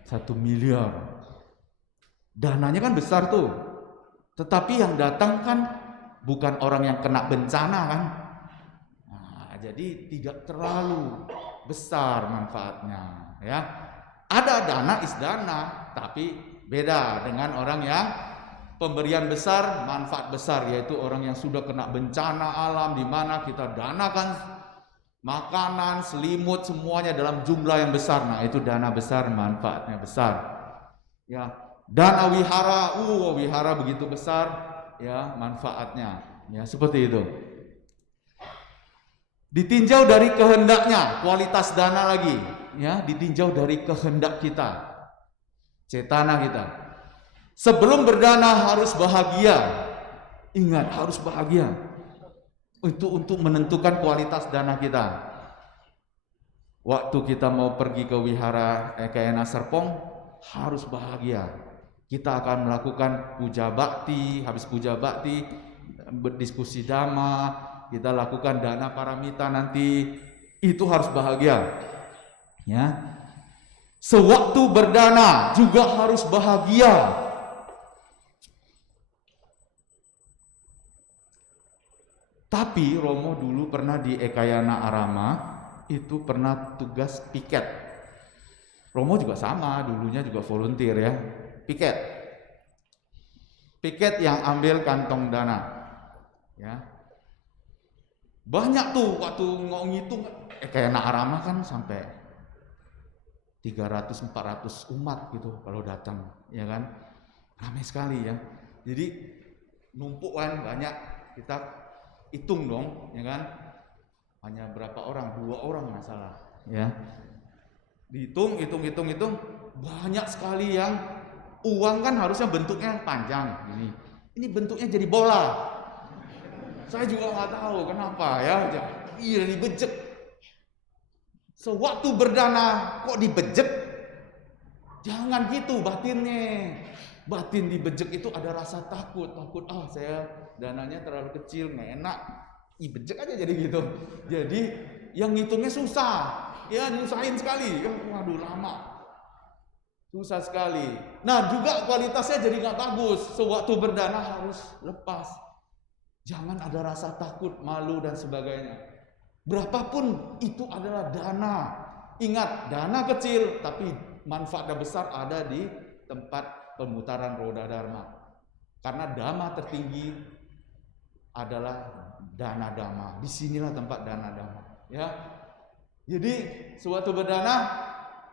1 miliar. Dananya kan besar tuh, tetapi yang datang kan bukan orang yang kena bencana kan. Nah, jadi tidak terlalu besar manfaatnya, ya. Ada dana isdana, tapi beda dengan orang yang pemberian besar, manfaat besar, yaitu orang yang sudah kena bencana alam di mana kita danakan makanan, selimut, semuanya dalam jumlah yang besar. Nah, itu dana besar, manfaatnya besar. Ya, dana wihara, wihara begitu besar, ya, manfaatnya. Ya, seperti itu. Ditinjau dari kehendaknya, kualitas dana lagi, ya, ditinjau dari kehendak kita, cetana kita. Sebelum berdana harus bahagia. Ingat, harus bahagia. Untuk menentukan kualitas dana kita. Waktu kita mau pergi ke wihara Ekayana Serpong, harus bahagia. Kita akan melakukan puja bakti, habis puja bakti berdiskusi dhamma, kita lakukan dana paramita nanti, itu harus bahagia. Ya. Sewaktu berdana juga harus bahagia. Tapi Romo dulu pernah di Ekayana Arama, itu pernah tugas piket. Romo juga sama, dulunya juga volunteer ya, piket. Piket yang ambil kantong dana. Ya. Banyak tuh waktu ngitung Ekayana Arama kan sampai 300-400 umat gitu kalau datang, ya kan? Ramai sekali ya. Jadi numpuk kan banyak, kita hitung dong, ya kan? Hanya berapa orang? 2 orang masalah, ya. Dihitung, hitung, banyak sekali yang uang kan harusnya bentuknya panjang gini. Ini bentuknya jadi bola. Saya juga nggak tahu kenapa ya. Iya, dibejek. Sewaktu berdana kok dibejek? Jangan gitu batinnya. Batin dibejek itu ada rasa takut. Saya dananya terlalu kecil, nggak enak. Bejek aja jadi gitu. Jadi yang ngitungnya susah. Ya, nyusahin sekali. Waduh, lama. Susah sekali. Nah, juga kualitasnya jadi nggak bagus. Sewaktu berdana harus lepas. Jangan ada rasa takut, malu dan sebagainya. Berapapun itu adalah dana. Ingat, dana kecil tapi manfaatnya besar ada di tempat pemutaran roda dharma. Karena dhamma tertinggi adalah dana dhamma. Disinilah tempat dana dhamma. Ya, jadi suatu berdana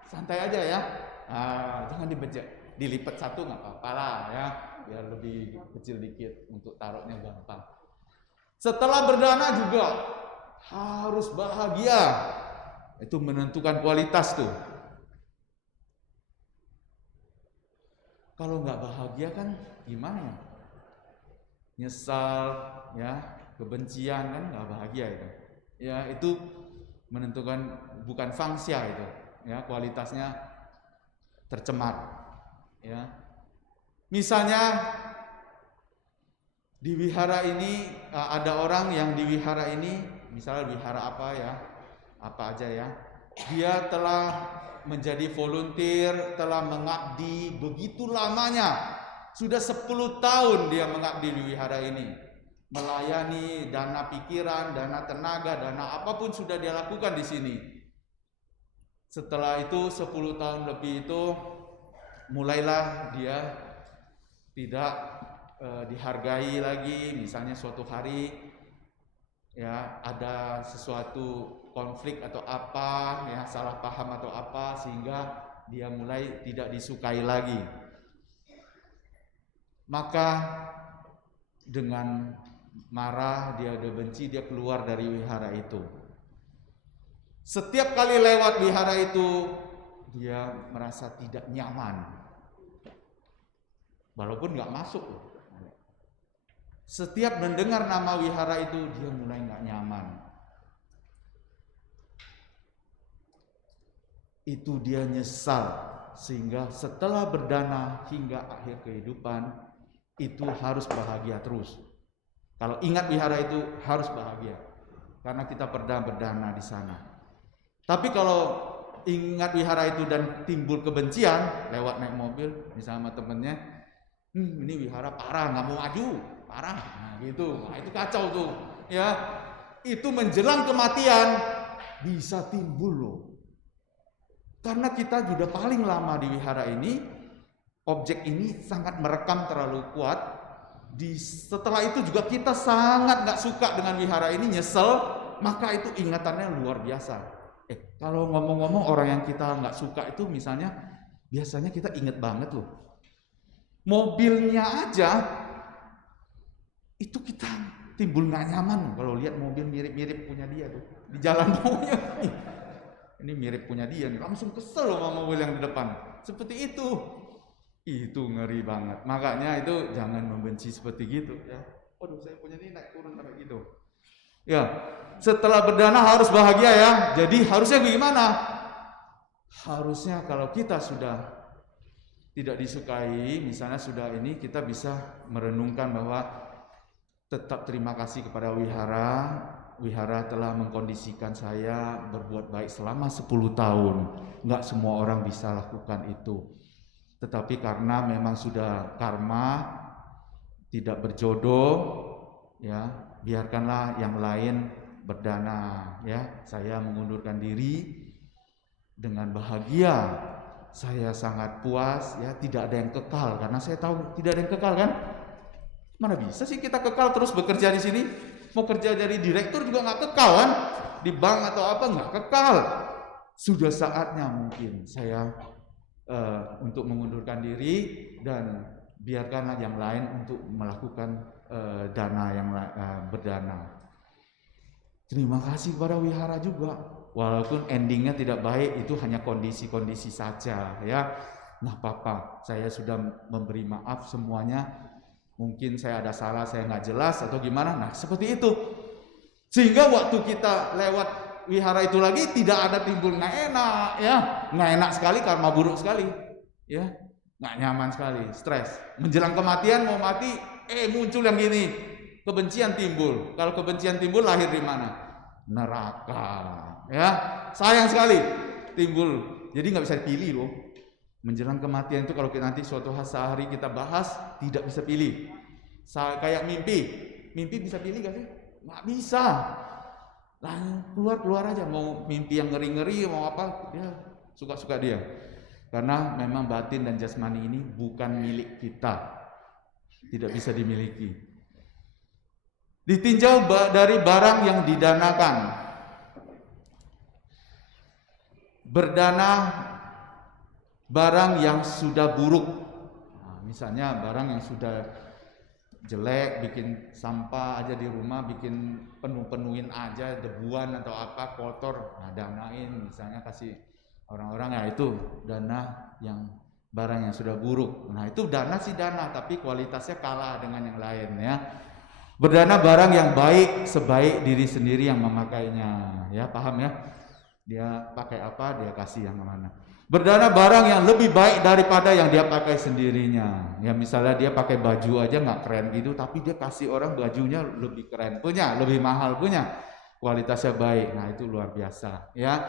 santai aja ya. Jangan dibejek, dilipat satu nggak apa-apa lah ya, biar lebih kecil dikit untuk taruhnya gampang. Setelah berdana juga harus bahagia. Itu menentukan kualitas tuh. Kalau nggak bahagia kan gimana ya? Nyesal, ya, kebencian kan nggak bahagia itu. Ya itu menentukan, bukan fungsia itu. Ya kualitasnya tercemar. Ya. Misalnya di wihara ini ada orang yang di wihara ini, misalnya wihara apa ya, apa aja ya, dia telah menjadi volunteer, telah mengabdi begitu lamanya, sudah 10 tahun dia mengabdi di wihara ini, melayani, dana pikiran, dana tenaga, dana apapun sudah dia lakukan di sini. Setelah itu 10 tahun lebih itu mulailah dia tidak dihargai lagi. Misalnya suatu hari ya ada sesuatu konflik atau apa ya, salah paham atau apa, sehingga dia mulai tidak disukai lagi. Maka dengan marah, dia udah benci, dia keluar dari wihara itu. Setiap kali lewat wihara itu dia merasa tidak nyaman, walaupun nggak masuk loh. Setiap mendengar nama wihara itu dia mulai nggak nyaman. Itu dia nyesal, sehingga setelah berdana hingga akhir kehidupan itu harus bahagia terus. Kalau ingat wihara itu harus bahagia, karena kita pernah berdana di sana. Tapi kalau ingat wihara itu dan timbul kebencian lewat naik mobil misalnya sama temennya, ini wihara parah, nggak mau maju, parah, nah gitu, nah itu kacau tuh, ya. Itu menjelang kematian bisa timbul loh. Karena kita sudah paling lama di wihara ini, objek ini sangat merekam terlalu kuat. Setelah itu juga kita sangat nggak suka dengan wihara ini, nyesel, maka itu ingatannya luar biasa. Kalau ngomong-ngomong orang yang kita nggak suka itu misalnya, biasanya kita inget banget loh. Mobilnya aja, itu kita timbul nggak nyaman kalau lihat mobil mirip-mirip punya dia tuh di jalan maunya. Ini mirip punya dia nih, langsung kesel sama mobil yang di depan. Seperti itu ngeri banget. Makanya itu jangan membenci seperti gitu ya. Waduh, saya punya ini naik turun kayak gitu. Ya, setelah berdana harus bahagia ya. Jadi harusnya bagaimana? Harusnya kalau kita sudah tidak disukai, misalnya sudah ini, kita bisa merenungkan bahwa tetap terima kasih kepada wihara. Wihara telah mengkondisikan saya berbuat baik selama 10 tahun. Enggak semua orang bisa lakukan itu. Tetapi karena memang sudah karma, tidak berjodoh, ya, biarkanlah yang lain berdana, ya. Saya mengundurkan diri dengan bahagia. Saya sangat puas, ya, tidak ada yang kekal, karena saya tahu tidak ada yang kekal kan? Mana bisa sih kita kekal terus bekerja di sini? Mau kerja dari direktur juga nggak kekal kan? Di bank atau apa nggak kekal. Sudah saatnya mungkin saya untuk mengundurkan diri dan biarkanlah yang lain untuk melakukan dana yang berdana. Terima kasih kepada wihara juga. Walaupun endingnya tidak baik, itu hanya kondisi-kondisi saja ya. Nggak apa-apa, saya sudah memberi maaf semuanya. Mungkin saya ada salah, saya nggak jelas atau gimana. Nah seperti itu, sehingga waktu kita lewat wihara itu lagi tidak ada timbul nggak enak, ya, nggak enak sekali, karma buruk sekali, ya, nggak nyaman sekali, stres. Menjelang kematian mau mati, muncul yang gini, kebencian timbul. Kalau kebencian timbul lahir di mana? Neraka, ya, sayang sekali timbul. Jadi nggak bisa dipilih loh. Menjelang kematian itu kalau nanti suatu hari kita bahas, tidak bisa pilih. Kayak mimpi bisa pilih gak sih? Nggak bisa. Lah keluar aja, mau mimpi yang ngeri-ngeri, mau apa, ya suka-suka dia. Karena memang batin dan jasmani ini bukan milik kita, tidak bisa dimiliki. Ditinjau dari barang yang didanakan. Berdana barang yang sudah buruk. Nah, misalnya barang yang sudah jelek, bikin sampah aja di rumah, bikin penuhin aja, debuan atau apa, kotor, nah danain, misalnya kasih orang-orang, ya itu dana yang barang yang sudah buruk. Nah itu dana sih dana, tapi kualitasnya kalah dengan yang lain ya. Berdana barang yang baik sebaik diri sendiri yang memakainya, ya paham ya? Dia pakai apa, dia kasih yang mana. Berdana barang yang lebih baik daripada yang dia pakai sendirinya. Ya misalnya dia pakai baju aja nggak keren gitu, tapi dia kasih orang bajunya lebih keren punya, lebih mahal punya, kualitasnya baik. Nah itu luar biasa ya.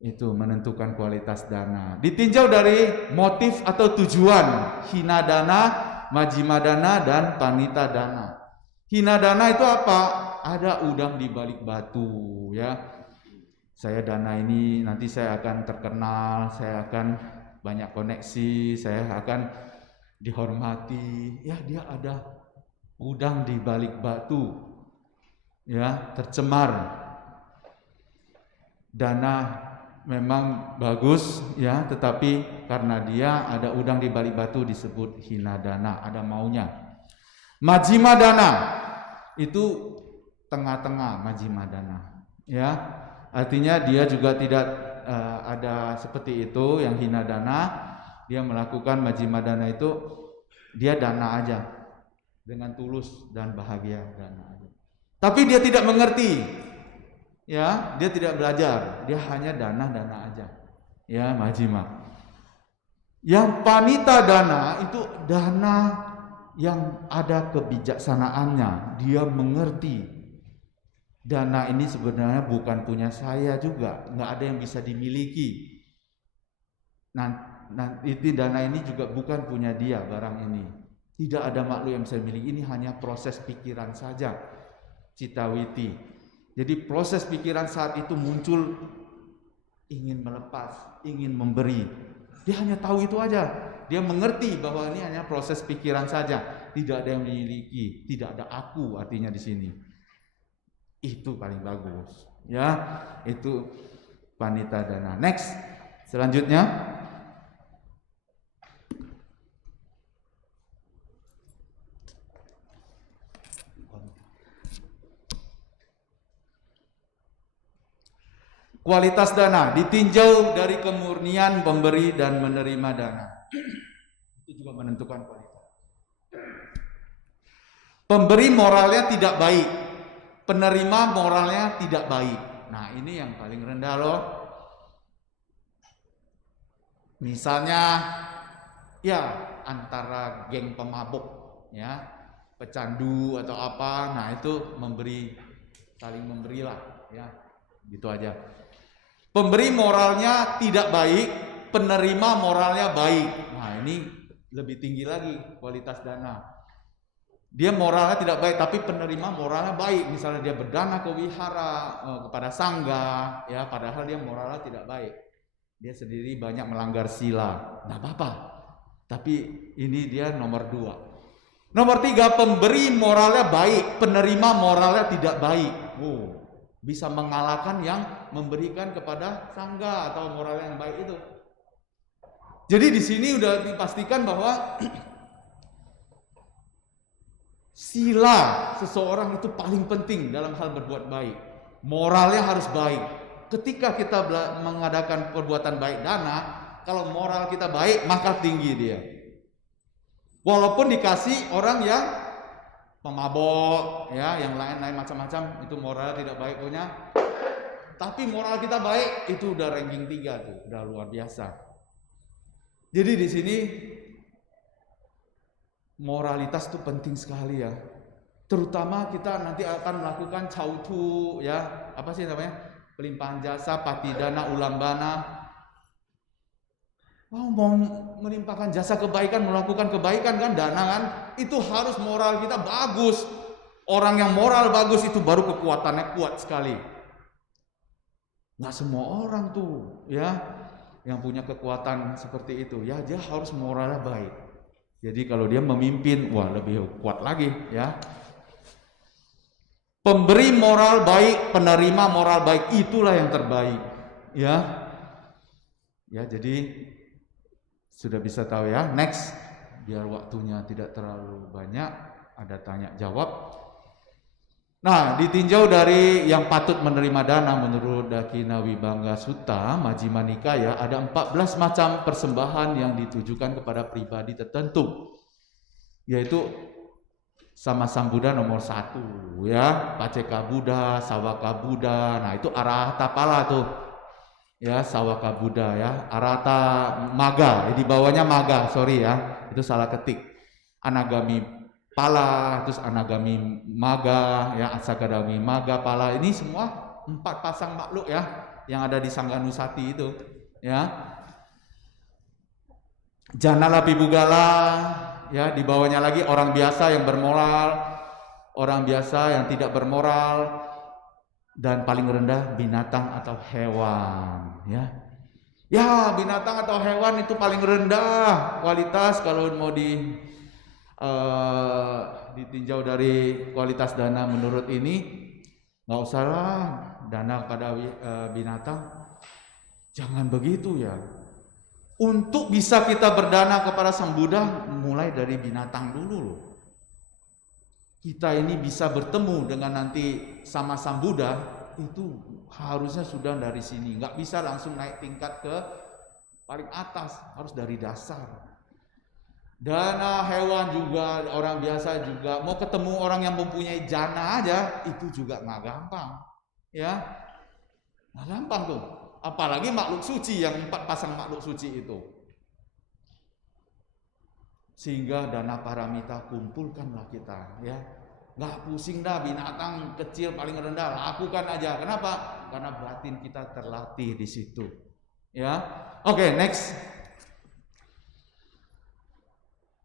Itu menentukan kualitas dana. Ditinjau dari motif atau tujuan, hina dana, majima dana, dan panita dana. Hina dana itu apa? Ada udang di balik batu ya. Saya dana ini nanti saya akan terkenal, saya akan banyak koneksi, saya akan dihormati. Ya dia ada udang di balik batu, ya tercemar. Dana memang bagus, ya, tetapi karena dia ada udang di balik batu disebut hina dana, ada maunya. Majima dana itu tengah-tengah majima dana, ya. Artinya dia juga tidak ada seperti itu yang hina dana. Dia melakukan majima dana itu dia dana aja dengan tulus dan bahagia dana aja. Tapi dia tidak mengerti, ya dia tidak belajar, dia hanya dana aja, ya majima. Yang panita dana itu dana yang ada kebijaksanaannya, dia mengerti. Dana ini sebenarnya bukan punya saya juga, nggak ada yang bisa dimiliki. Nah, itu dana ini juga bukan punya dia barang ini. Tidak ada makhluk yang bisa miliki, ini hanya proses pikiran saja, citawiti. Jadi proses pikiran saat itu muncul ingin melepas, ingin memberi. Dia hanya tahu itu aja. Dia mengerti bahwa ini hanya proses pikiran saja, tidak ada yang memiliki, tidak ada aku artinya di sini. Itu paling bagus, ya. Itu panita dana. Next, selanjutnya kualitas dana ditinjau dari kemurnian pemberi dan menerima dana. Itu juga menentukan kualitas. Pemberi moralnya tidak baik, penerima moralnya tidak baik. Nah ini yang paling rendah loh. Misalnya ya antara geng pemabuk, ya pecandu atau apa, nah itu memberi, saling memberilah, ya gitu aja. Pemberi moralnya tidak baik, penerima moralnya baik. Nah ini lebih tinggi lagi kualitas dana. Dia moralnya tidak baik, tapi penerima moralnya baik. Misalnya dia berdana ke wihara, kepada sangga, ya padahal dia moralnya tidak baik. Dia sendiri banyak melanggar sila. Nah apa-apa. Tapi ini dia nomor 2. Nomor 3, pemberi moralnya baik, penerima moralnya tidak baik. Bisa mengalahkan yang memberikan kepada sangga atau moral yang baik itu. Jadi di sini udah dipastikan bahwa sila seseorang itu paling penting dalam hal berbuat baik. Moralnya harus baik. Ketika kita mengadakan perbuatan baik dana, kalau moral kita baik, maka tinggi dia. Walaupun dikasih orang yang pemabok, ya, yang lain-lain macam-macam, itu moralnya tidak baik punya. Tapi moral kita baik, itu udah ranking 3 tuh, udah luar biasa. Jadi di sini moralitas itu penting sekali ya. Terutama kita nanti akan melakukan cautu, ya, apa sih namanya? Pelimpahan jasa, patidana, ulambana. Mau melimpahkan jasa kebaikan, melakukan kebaikan kan, dana kan, itu harus moral kita bagus. Orang yang moral bagus itu baru kekuatannya kuat sekali. Nggak semua orang tuh, ya. yang punya kekuatan seperti itu, ya dia harus moralnya baik. Jadi kalau dia memimpin, wah lebih kuat lagi ya. Pemberi moral baik, penerima moral baik, itulah yang terbaik ya. Ya, jadi sudah bisa tahu ya. Next, biar waktunya tidak terlalu banyak, ada tanya jawab. Nah, ditinjau dari yang patut menerima dana menurut Dakina Wibangga Sutta Majjhima Nikaya, ada 14 macam persembahan yang ditujukan kepada pribadi tertentu, yaitu sama Sang Buddha nomor 1 ya, Paceka Buddha, Sawaka Buddha. Nah, itu Arahata Pala tuh ya, Sawaka Buddha ya, Arahata Maga, di bawahnya Maga, sorry ya, itu salah ketik. Anagami Pala, terus Anagami Maga, ya, Asagadami Maga Pala, ini semua 4 pasang makhluk ya, yang ada di Sangganusati itu, ya. Janala Pibugala, ya, di bawahnya lagi orang biasa yang bermoral, orang biasa yang tidak bermoral, dan paling rendah binatang atau hewan, ya. Ya, binatang atau hewan itu paling rendah kualitas kalau mau ditinjau dari kualitas dana menurut ini, nggak usah lah dana pada binatang, jangan begitu ya. Untuk bisa kita berdana kepada Sang Buddha, mulai dari binatang dulu loh. Kita ini bisa bertemu dengan nanti sama Sang Buddha, itu harusnya sudah dari sini, nggak bisa langsung naik tingkat ke paling atas, harus dari dasar. Dana hewan juga, orang biasa juga, mau ketemu orang yang mempunyai jana aja, itu juga nggak gampang, ya, nggak gampang tuh. Apalagi makhluk suci, yang 4 pasang makhluk suci itu. Sehingga dana paramita kumpulkanlah kita, ya, nggak pusing dah binatang kecil paling rendah, lakukan aja. Kenapa? Karena batin kita terlatih di situ, ya. Oke, next.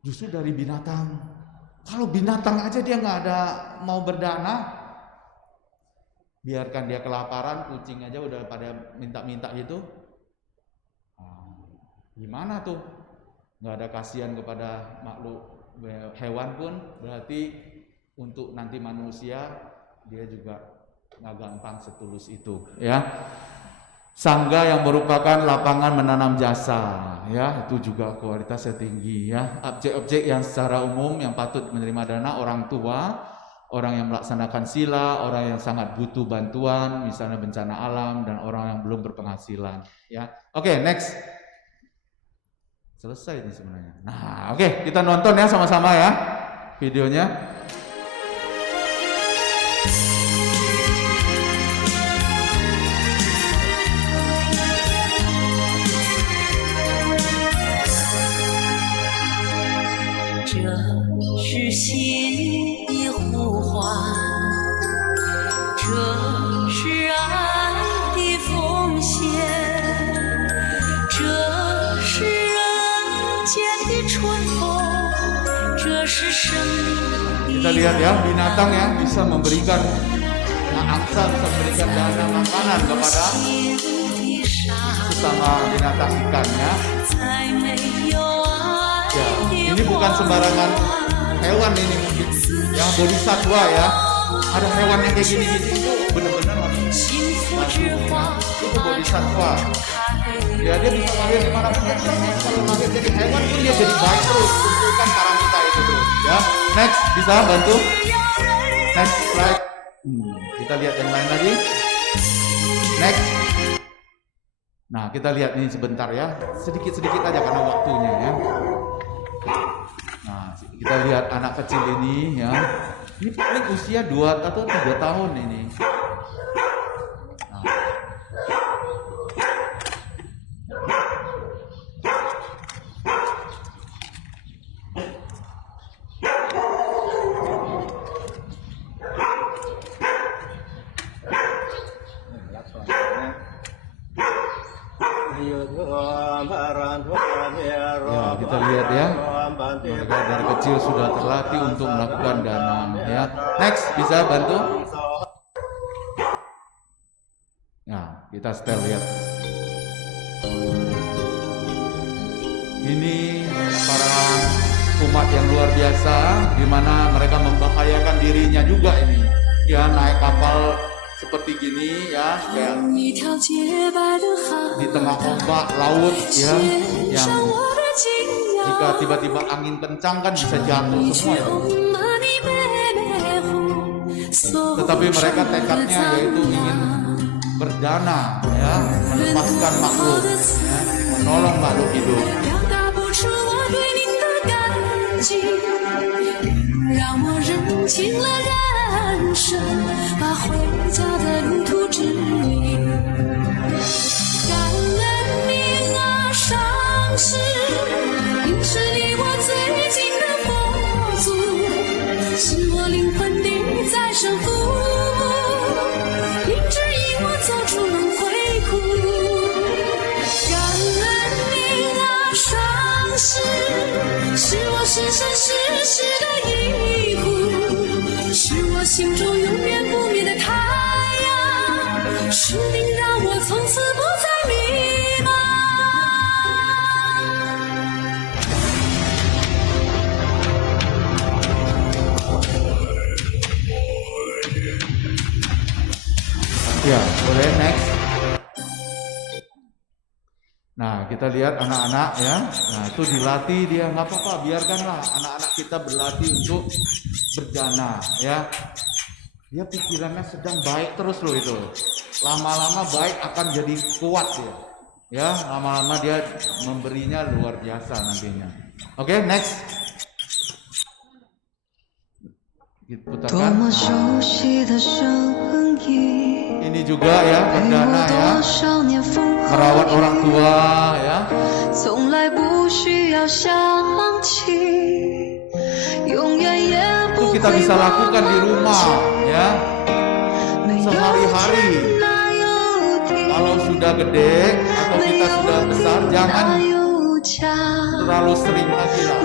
Justru dari binatang, kalau binatang aja dia nggak ada mau berdana, biarkan dia kelaparan, kucing aja udah pada minta-minta gitu, gimana tuh? Nggak ada kasihan kepada makhluk hewan pun, berarti untuk nanti manusia dia juga nggak gampang setulus itu, ya. Sangga yang merupakan lapangan menanam jasa, ya, itu juga kualitasnya tinggi, ya. Objek-objek yang secara umum yang patut menerima dana, orang tua, orang yang melaksanakan sila, orang yang sangat butuh bantuan, misalnya bencana alam, dan orang yang belum berpenghasilan, ya. Oke, next. Selesai ini sebenarnya. Nah, oke, kita nonton ya sama-sama ya videonya. Kita lihat ya, binatang ya bisa memberikan angsa, bisa memberikan dana makanan kepada sesama binatang ikannya. Ya, ini bukan sembarangan hewan ini mungkin, yang bodhisatwa ya. Ada hewan yang kayak gini itu benar-benar itu bodhisatwa. Ya, dia bisa lahir dimanapun ya. Kalau lahir jadi hewan pun dia jadi baik terus. Kumpulkan paramita itu terus. Ya, next, bisa bantu. Next slide. Kita lihat yang lain lagi. Next. Nah, kita lihat ini sebentar ya. Sedikit-sedikit aja karena waktunya ya. Nah, kita lihat anak kecil ini ya. Ini paling usia 2 atau 3 tahun ini. Nah. Ya, kita lihat ya, mereka dari kecil sudah terlatih untuk melakukan dana ya. Next, bisa bantu? Ya, kita setel lihat. Ini para umat yang luar biasa, di mana mereka membahayakan dirinya juga ini. Ya, naik kapal seperti gini ya, kayak di tengah ombak laut ya, yang jika tiba-tiba angin kencang kan bisa jatuh semua ya. Tetapi mereka tekadnya yaitu ingin berdana ya, melepaskan makhluk ya, menolong makhluk hidup. 让我认清了人生，把回家的路途指引。感恩你啊，上师，你是离我最近的佛祖，是我灵魂的再生父母，您指引我走出轮回苦。感恩你啊，上师，是我生生世世的依附，是我心中永远不灭的太阳，是您让我从此不再迷茫。Ya, boleh next. Nah, kita lihat anak-anak ya. Nah, itu dilatih dia, nggak apa-apa, biarkanlah anak-anak kita berlatih untuk berdana ya. Dia pikirannya sedang baik terus loh itu. Lama-lama baik akan jadi kuat dia. Ya, lama-lama dia memberinya luar biasa nantinya. Oke, next. Putarkan. Ini juga ya, berdana ya, merawat orang tua ya. Itu kita bisa lakukan di rumah ya, sehari-hari. Kalau sudah gede atau kita sudah besar, jangan terlalu sering lagi lah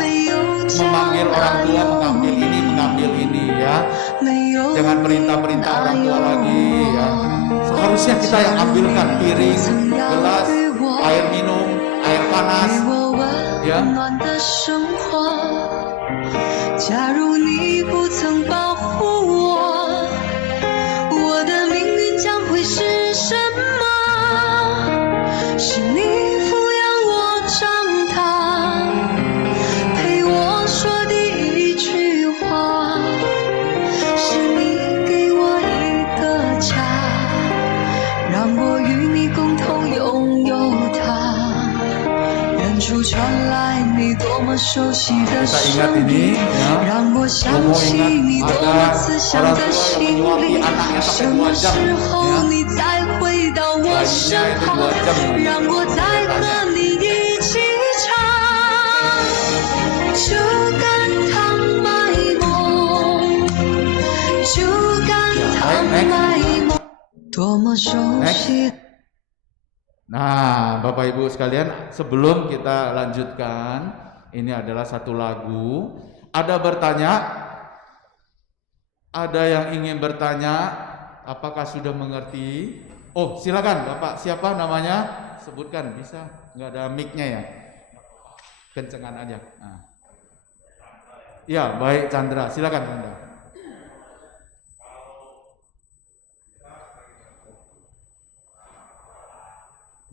memanggil orang tua, mengambil ini ya. Jangan perintah-perintah orang tua lagi ya. Seharusnya kita yang ambilkan piring, gelas, air minum, air panas ya. Kita ingat ini ya, Romo ingat ada orang tua yang menyuapi anaknya sampai 2 jam ya. Bayinya itu 2 jam Next. Nah, Bapak Ibu sekalian, sebelum kita lanjutkan, ini adalah satu lagu. Ada bertanya? Ada yang ingin bertanya? Apakah sudah mengerti? Oh, silakan Bapak. Siapa namanya? Sebutkan, bisa. Nggak ada mic-nya ya? Kencengan aja. Nah. Ya, baik Chandra. Silakan Chandra.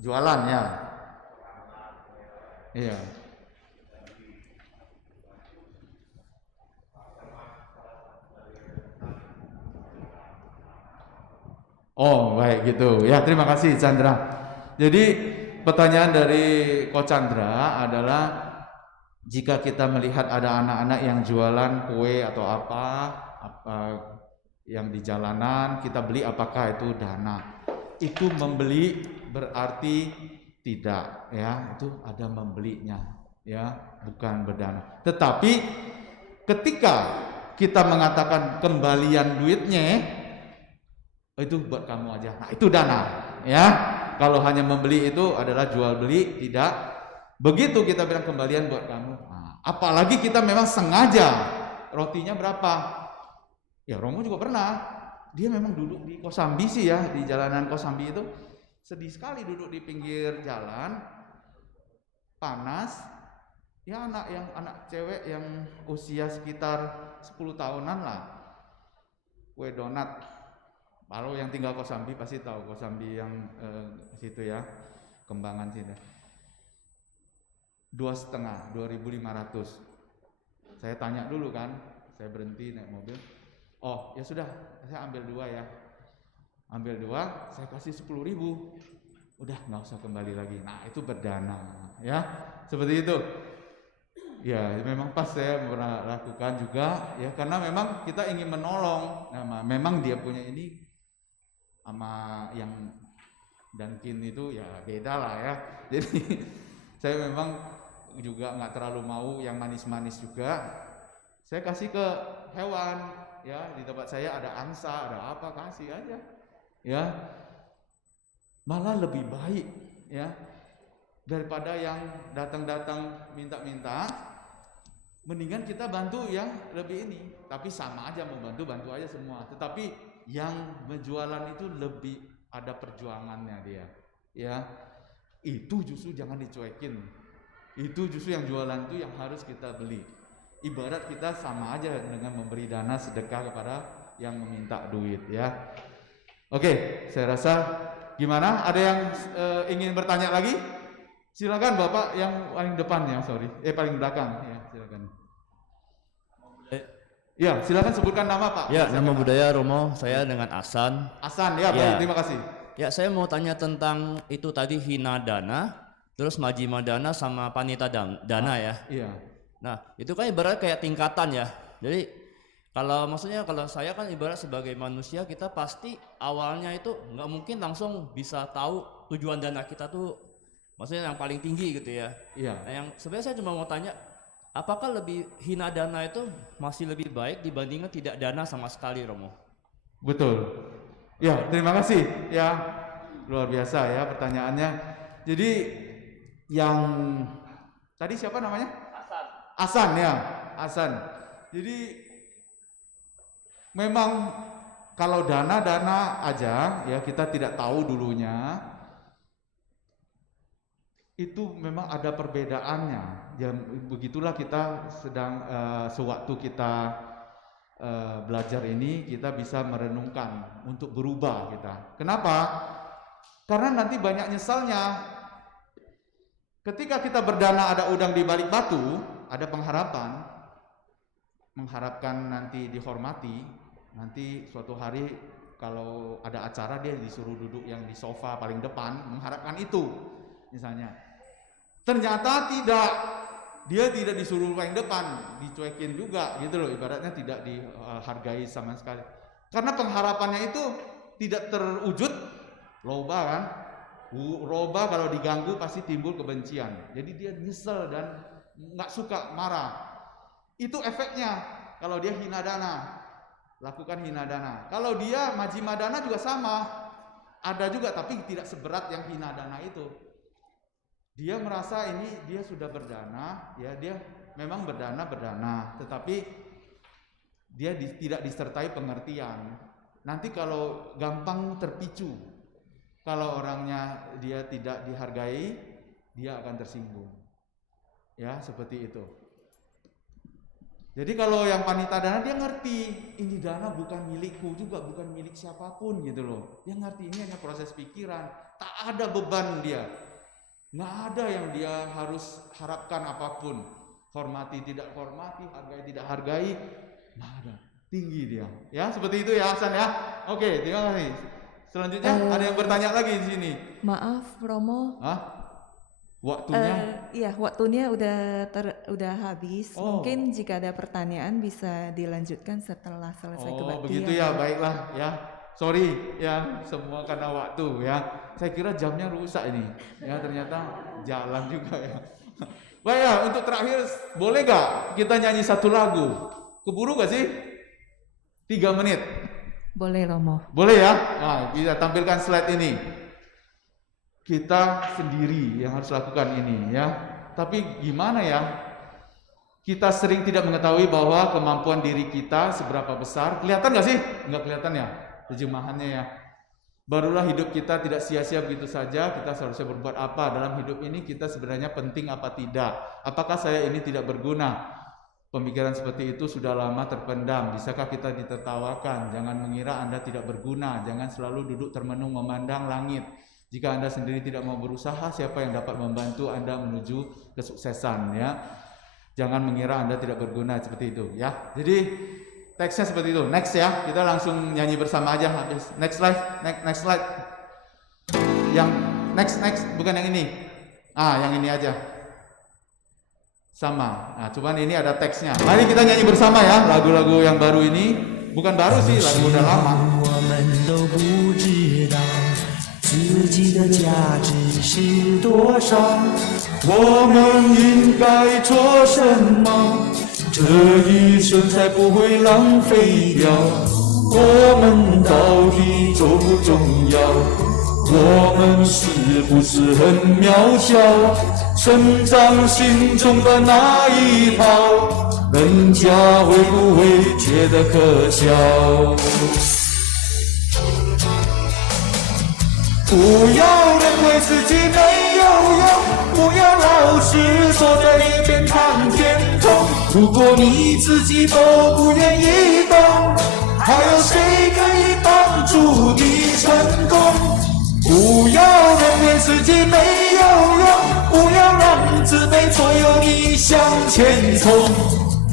Jualan ya. Iya. Oh, baik gitu. Ya, terima kasih Chandra. Jadi, pertanyaan dari Ko Chandra adalah jika kita melihat ada anak-anak yang jualan kue atau apa yang di jalanan, kita beli, apakah itu dana? Itu membeli berarti tidak ya, itu ada membelinya ya, bukan berdana. Tetapi ketika kita mengatakan kembalian duitnya, itu buat kamu aja, nah itu dana ya. Kalau hanya membeli itu adalah jual beli, tidak. Begitu kita bilang kembalian buat kamu. Nah, apalagi kita memang sengaja. Rotinya berapa? Ya, Romo juga pernah. Dia memang duduk di Kosambi sih ya, di jalanan Kosambi itu sedih sekali, duduk di pinggir jalan, panas, Ya anak cewek yang usia sekitar 10 tahunan lah. Kue donat. Kalau yang tinggal Kosambi pasti tahu, Kosambi yang situ ya, Kembangan sini. 2,5, 2.500. Saya tanya dulu kan, saya berhenti naik mobil. Oh ya sudah, saya ambil 2 ya. Ambil 2, saya kasih 10.000. Udah nggak usah kembali lagi. Nah itu berdana, ya seperti itu. Ya memang pas saya pernah lakukan juga, ya karena memang kita ingin menolong. Nah, memang dia punya ini sama yang Dunkin itu ya beda lah ya. Jadi saya memang juga nggak terlalu mau yang manis-manis juga. Saya kasih ke hewan, ya di tempat saya ada angsa, ada apa, kasih aja, ya malah lebih baik ya daripada yang datang-datang minta-minta. Mendingan kita bantu yang lebih ini, tapi sama aja mau bantu aja semua. Tetapi yang berjualan itu lebih ada perjuangannya dia, ya itu justru jangan dicuekin. Itu justru yang jualan itu yang harus kita beli. Ibarat kita sama aja dengan memberi dana sedekah kepada yang meminta duit, ya. Oke, saya rasa gimana? Ada yang ingin bertanya lagi? Silakan Bapak yang paling depan ya, paling belakang ya, silakan. Ya, silakan sebutkan nama Pak. Ya, nama budaya Romo, saya dengan Asan. Asan, ya, baik, terima kasih. Ya, saya mau tanya tentang itu tadi hina dana, terus majima dana sama panita dana ya. Iya. Nah, itu kan ibarat kayak tingkatan ya. Jadi kalau saya kan ibarat sebagai manusia, kita pasti awalnya itu nggak mungkin langsung bisa tahu tujuan dana kita tuh, maksudnya yang paling tinggi gitu ya. Iya. Nah, yang sebenarnya saya cuma mau tanya, apakah lebih hina dana itu masih lebih baik dibandingkan tidak dana sama sekali, Romo? Betul. Ya, terima kasih. Ya, luar biasa ya pertanyaannya. Jadi yang tadi siapa namanya? Asan ya, Asan. Jadi memang kalau dana aja ya kita tidak tahu dulunya. Itu memang ada perbedaannya. Ya begitulah kita sedang sewaktu kita belajar ini kita bisa merenungkan untuk berubah kita. Kenapa? Karena nanti banyak nyesalnya. Ketika kita berdana ada udang di balik batu, ada pengharapan, mengharapkan nanti dihormati, nanti suatu hari kalau ada acara dia disuruh duduk yang di sofa paling depan, mengharapkan itu. Misalnya, ternyata tidak, dia tidak disuruh paling depan, dicuekin juga gitu loh, ibaratnya tidak dihargai sama sekali. Karena pengharapannya itu tidak terwujud, loba kan, loba kalau diganggu pasti timbul kebencian. Jadi dia nyesel dan nggak suka, marah. Itu efeknya kalau dia hina dana, lakukan hina dana. Kalau dia majima dana juga sama, ada juga tapi tidak seberat yang hina dana itu. Dia merasa ini dia sudah berdana, ya dia memang berdana, tetapi dia tidak disertai pengertian. Nanti kalau gampang terpicu, kalau orangnya dia tidak dihargai, dia akan tersinggung. Ya seperti itu. Jadi kalau yang panita dana dia ngerti ini dana bukan milikku juga, bukan milik siapapun gitu loh. Dia ngerti ini hanya proses pikiran, tak ada beban dia. Nggak ada yang dia harus harapkan apapun. Hormati tidak hormati, hargai tidak hargai, nggak ada. Tinggi dia. Ya seperti itu ya Hasan ya. Oke, terima kasih. Selanjutnya ada yang bertanya lagi di sini. Maaf Romo. Hah? Waktunya? Iya, waktunya udah habis. Oh. Mungkin jika ada pertanyaan bisa dilanjutkan setelah selesai kebaktian. Oh, begitu ya, baiklah ya. Sorry ya, semua karena waktu ya. Saya kira jamnya rusak ini. Ya, ternyata jalan juga ya. Baik ya, untuk terakhir boleh gak kita nyanyi satu lagu? Keburu gak sih? 3 menit. Boleh Romo. Boleh ya? Nah, kita tampilkan slide ini. Kita sendiri yang harus lakukan ini ya. Tapi gimana ya? Kita sering tidak mengetahui bahwa kemampuan diri kita seberapa besar. Kelihatan gak sih? Enggak kelihatan ya terjemahannya ya. barulah hidup kita tidak sia-sia begitu saja. Kita seharusnya berbuat apa dalam hidup ini, kita sebenarnya penting apa tidak. Apakah saya ini tidak berguna? Pemikiran seperti itu sudah lama terpendam. Bisakah kita ditertawakan? Jangan mengira Anda tidak berguna. Jangan selalu duduk termenung memandang langit. Jika Anda sendiri tidak mau berusaha, siapa yang dapat membantu Anda menuju kesuksesan, ya? Jangan mengira Anda tidak berguna, seperti itu, ya. Jadi teksnya seperti itu. Next, ya. Kita langsung nyanyi bersama aja habis. Next slide, next slide. Yang next bukan yang ini. Yang ini aja. Sama. Nah, cuman ini ada teksnya. Mari kita nyanyi bersama, ya, lagu-lagu yang baru ini. Bukan baru sih, lagu udah lama. 我们都不知道自己的价值是多少，我们应该做什么？这一生才不会浪费掉。我们到底重不重要？我们是不是很渺小？成长心中的那一套，人家会不会觉得可笑？不要认为自己没有用，不要老是坐在一边看天空。如果你自己都不愿意动，还有谁可以帮助你成功？不要认为自己没有用，不要让自卑左右你向前冲。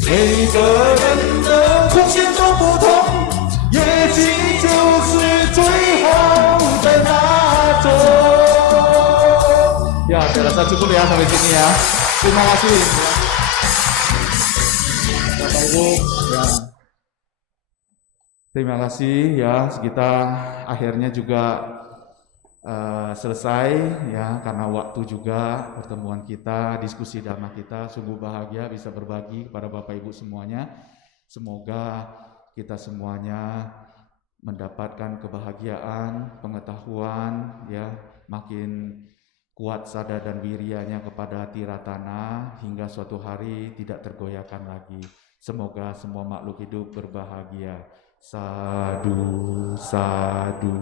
每个人的贡献都不同，业绩就是最好的那种。Ya, saya rasa cukup ya sampai sini, ya. Terima kasih. Bapak Ibu, ya. Terima kasih, ya. Kita akhirnya juga selesai, ya, karena waktu juga pertemuan kita, diskusi dhamma kita. Sungguh bahagia bisa berbagi kepada Bapak Ibu semuanya. Semoga kita semuanya mendapatkan kebahagiaan, pengetahuan, ya, makin kuat sadar dan wirianya kepada hati ratana hingga suatu hari tidak tergoyahkan lagi. Semoga semua makhluk hidup berbahagia. Sadu, sadu,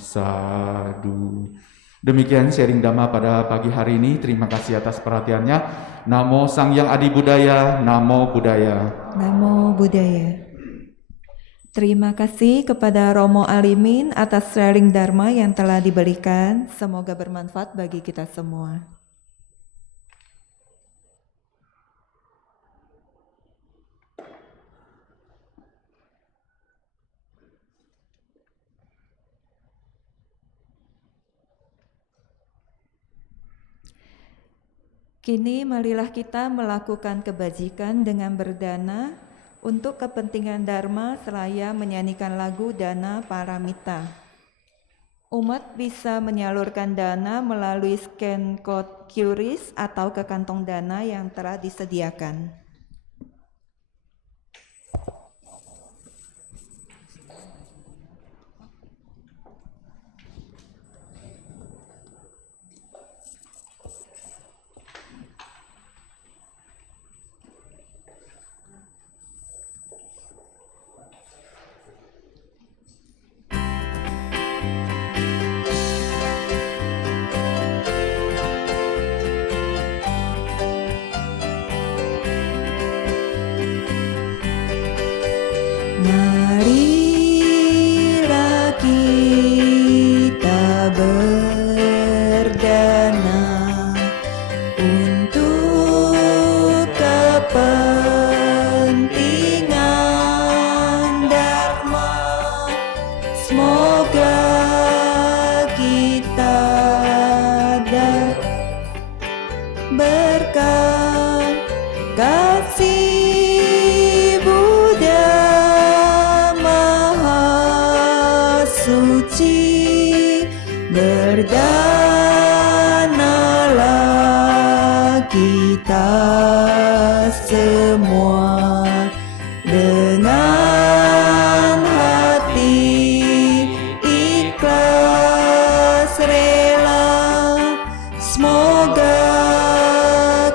sadu. Demikian sharing dhamma pada pagi hari ini. Terima kasih atas perhatiannya. Namo Sang Hyang Adi Budaya, Namo Buddhaya. Namo Buddhaya. Terima kasih kepada Romo Alimin atas sharing dharma yang telah diberikan. Semoga bermanfaat bagi kita semua. Kini marilah kita melakukan kebajikan dengan berdana untuk kepentingan dharma seraya menyanyikan lagu Dana Paramita. Umat bisa menyalurkan dana melalui scan code QRIS atau ke kantong dana yang telah disediakan. Marilah kita berdana untuk kepentingan dharma. Semoga kita dapat berkat kasih berdanalah kita semua dengan hati ikhlas rela. Semoga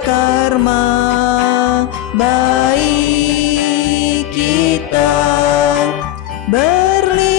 karma baik kita berlimpah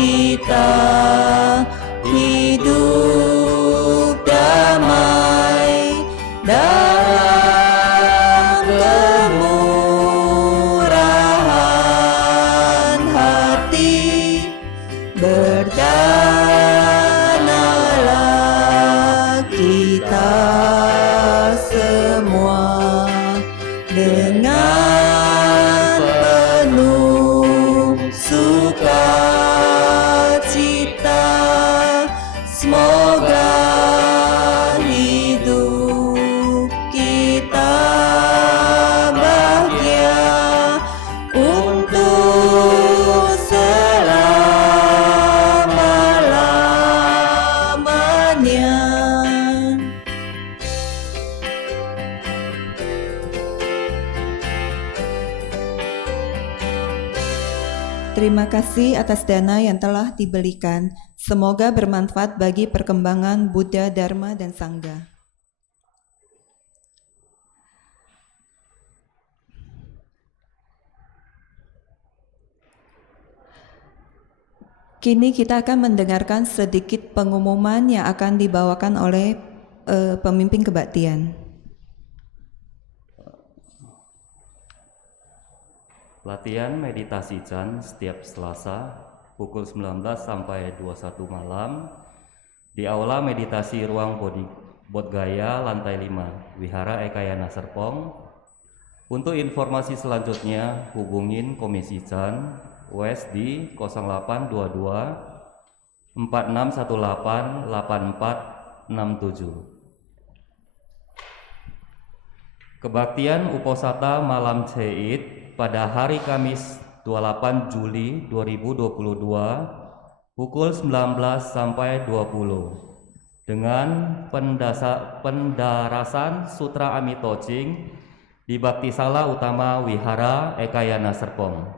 kita hidup damai dalam kemurahan hati. Berdanalah kita semua dengan penuh sukacita. Semoga hidup kita bahagia untuk selama-lamanya. Terima kasih atas dana yang telah diberikan. Semoga bermanfaat bagi perkembangan Buddha, Dharma, dan Sangha. Kini kita akan mendengarkan sedikit pengumuman yang akan dibawakan oleh pemimpin kebaktian. Latihan meditasi Chan setiap Selasa pukul 19 sampai 21 malam di Aula Meditasi Ruang Bodhgaya lantai 5 Wihara Ekayana Serpong. Untuk informasi selanjutnya hubungin Komisi Chan West di 0822 4618 8467. Kebaktian Uposatha Malam Ceit pada hari Kamis 28 Juli 2022 pukul 19 sampai 20 dengan pendarasan Sutra Amitocing di Bhaktisala Utama Wihara Ekayana Serpong.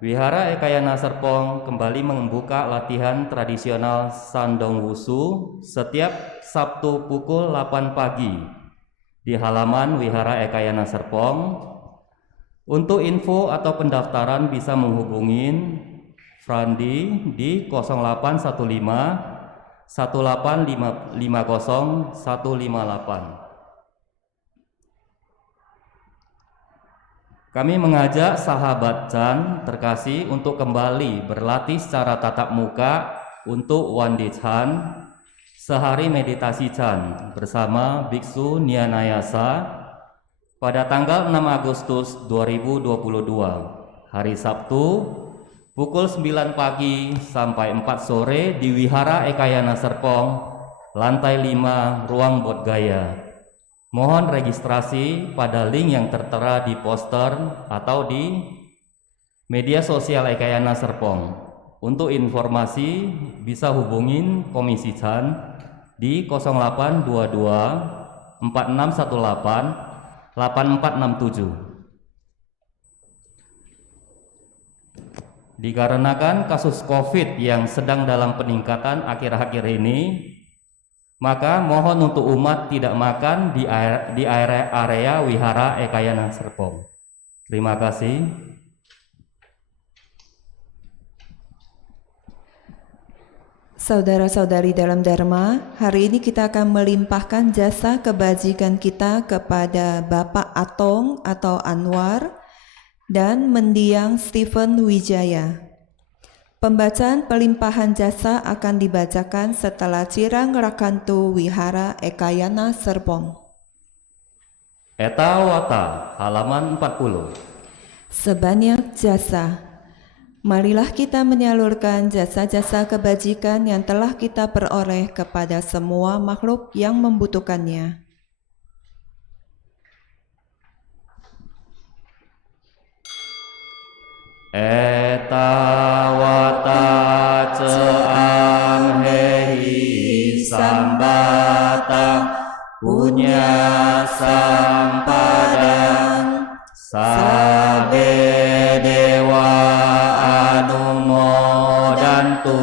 Wihara Ekayana Serpong kembali membuka latihan tradisional Sandong Wushu setiap Sabtu pukul 8 pagi di halaman Wihara Ekayana Serpong. Untuk info atau pendaftaran bisa menghubungi Frandi di 0815 1850 158. Kami mengajak sahabat Chan terkasih untuk kembali berlatih secara tatap muka untuk One Day Chan sehari meditasi Chan bersama Biksu Nyanayasa pada tanggal 6 Agustus 2022 hari Sabtu pukul 9 pagi sampai 4 sore di Wihara Ekayana Serpong lantai 5 Ruang Bodhgaya. Mohon registrasi pada link yang tertera di poster atau di media sosial Ekayana Serpong. Untuk informasi bisa hubungin Komisi Chan di 0822 4618 8467. Dikarenakan kasus COVID yang sedang dalam peningkatan akhir-akhir ini, maka mohon untuk umat tidak makan di area Wihara Ekayana Serpong. Terima kasih. Saudara-saudari dalam Dharma, hari ini kita akan melimpahkan jasa kebajikan kita kepada Bapak Atong atau Anwar dan Mendiang Stephen Wijaya. Pembacaan pelimpahan jasa akan dibacakan setelah Cirang Rakantu Wihara Ekayana Serpong. Eta Wata, halaman 40. Sebanyak jasa. Marilah kita menyalurkan jasa-jasa kebajikan yang telah kita peroleh kepada semua makhluk yang membutuhkannya. Eta wata ceam hehi sambata punya sampadang sabe dewa anumodantu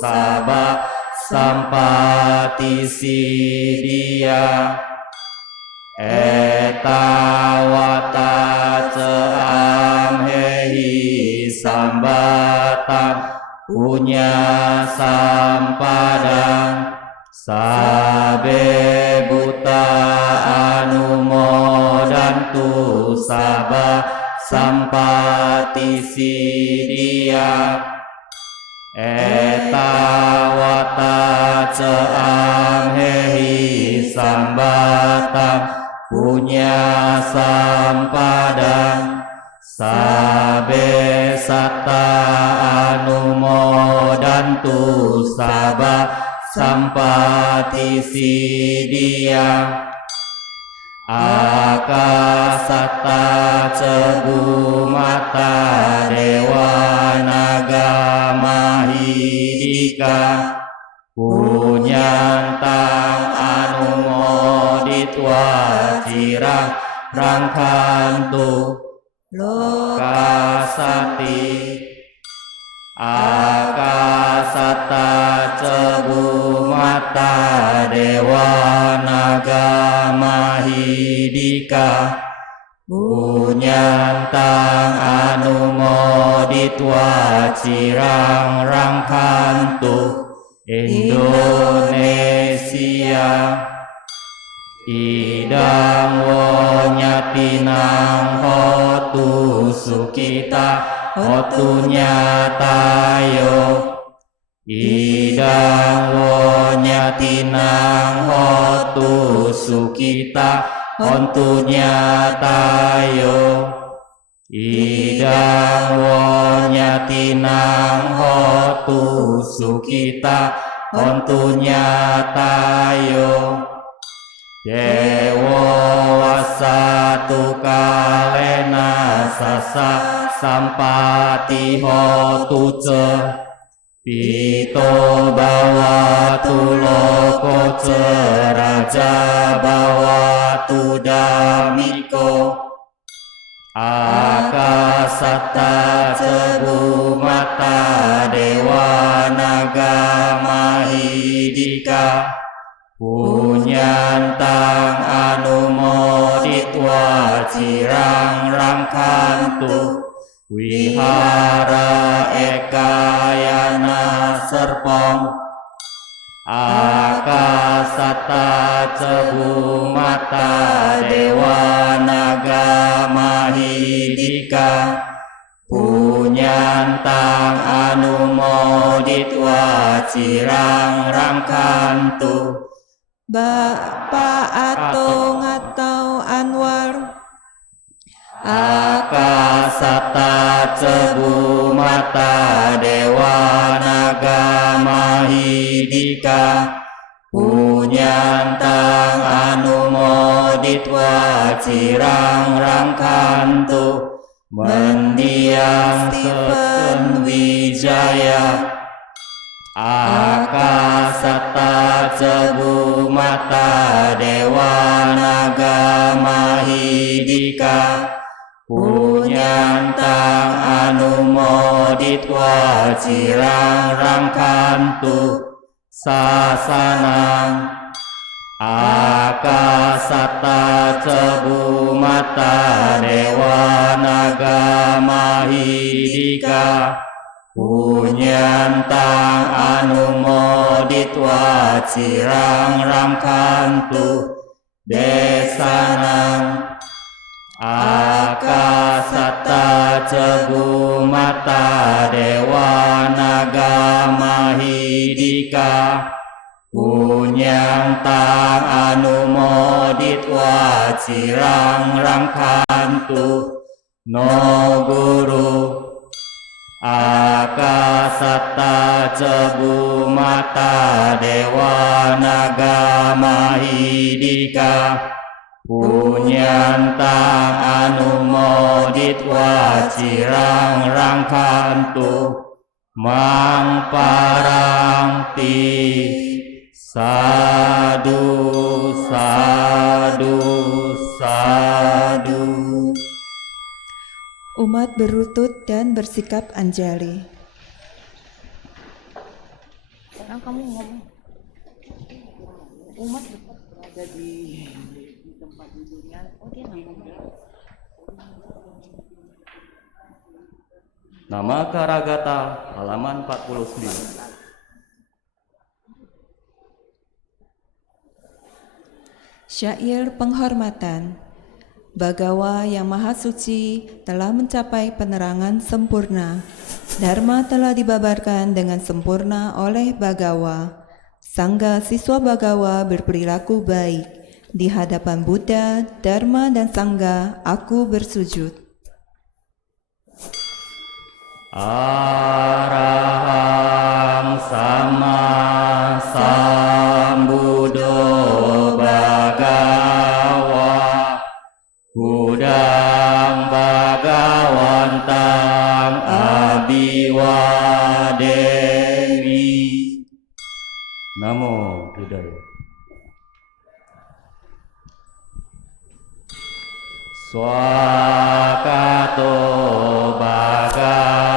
sabah sampati sidia. Eta wata ceam sambatang punya sampadang sabe buta anumodantu sabah sampati sidia etawata ceang hehi sambatang punya sampadang sabe sata anumodantu sabah sampati sidia akasata cebu mata dewa naga mahidika punyantang anumoditwa cirang rangkantu lokasati akasata cebu mata dewa naga mahidika punyantang anumoditwa cirang rangkantu Indonesia idang wonyatinang hotu sukita hotu nyatayo idang wonyatinang hotu sukita hotu nyatayo idang wonyatinang hotu sukita hotu nyatayo dewa wasatu kalena sasa sampati hotu ce pito bawatu loko ce raja bawatu damiko akasata cebu mata dewa naga mahidika punyantang anumoditwa cirang rangkantu wihara ekayana serpong akasata cebu mata dewa naga mahidika punyantang anumoditwa cirang rangkantu Bapak Atong atau Anwar akasata cebu mata dewa naga mahidika punyantang anumoditwa cirang rangkantu mendiang Stephen Wijaya akasata cebu mata dewa naga mahidika punyantang anumoditwa cirang rangkantu sasanang akasata cebu mata dewa naga mahidika punyantang anumoditwa cirang rangkantu desanang akasata cebu mata dewa naga mahidika punyantang anumoditwa cirang rangkantu no guru akasata cebu mata dewa naga mahidika punyantang anumoditwa cirang rangkantu mangparangti sadu sadu sadu. Umat berlutut dan bersikap anjali. Sekarang kamu ngomong. Umat berada di tempat duduknya. Oh dia nggak ngomong. Nama Karagata, halaman 49. Syair penghormatan. Bagawa yang Maha Suci telah mencapai penerangan sempurna. Dharma telah dibabarkan dengan sempurna oleh Bagawa. Sangga siswa Bagawa berperilaku baik. Di hadapan Buddha, Dharma, dan Sangga, aku bersujud. Arahang sama sambuddho bhagawa Budang bhagawantang abiwademi. Namo Buddhaya. Swakato bhagavata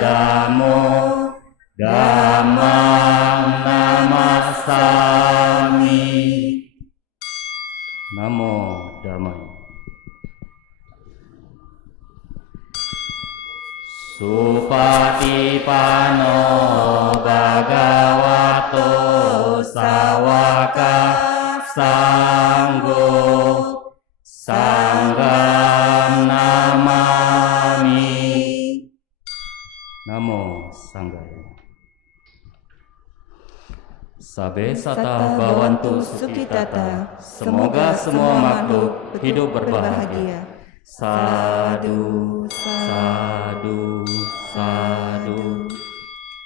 dhammo dhammang namassami. Namo Dhammaya. Supatipano bhagavato sawaka sanggo sangham namami. Namo Sanghaya. Sabe sata bawantu sukitata. Semoga semua makhluk hidup berbahagia. Sadu, sadu, sadu.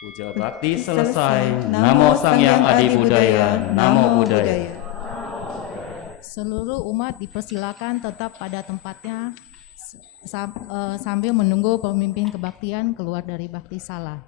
Puja bakti selesai. Namo Sang Hyang Adi Budaya. Namo Buddhaya. Seluruh umat dipersilakan tetap pada tempatnya sambil menunggu pemimpin kebaktian keluar dari bakti salah.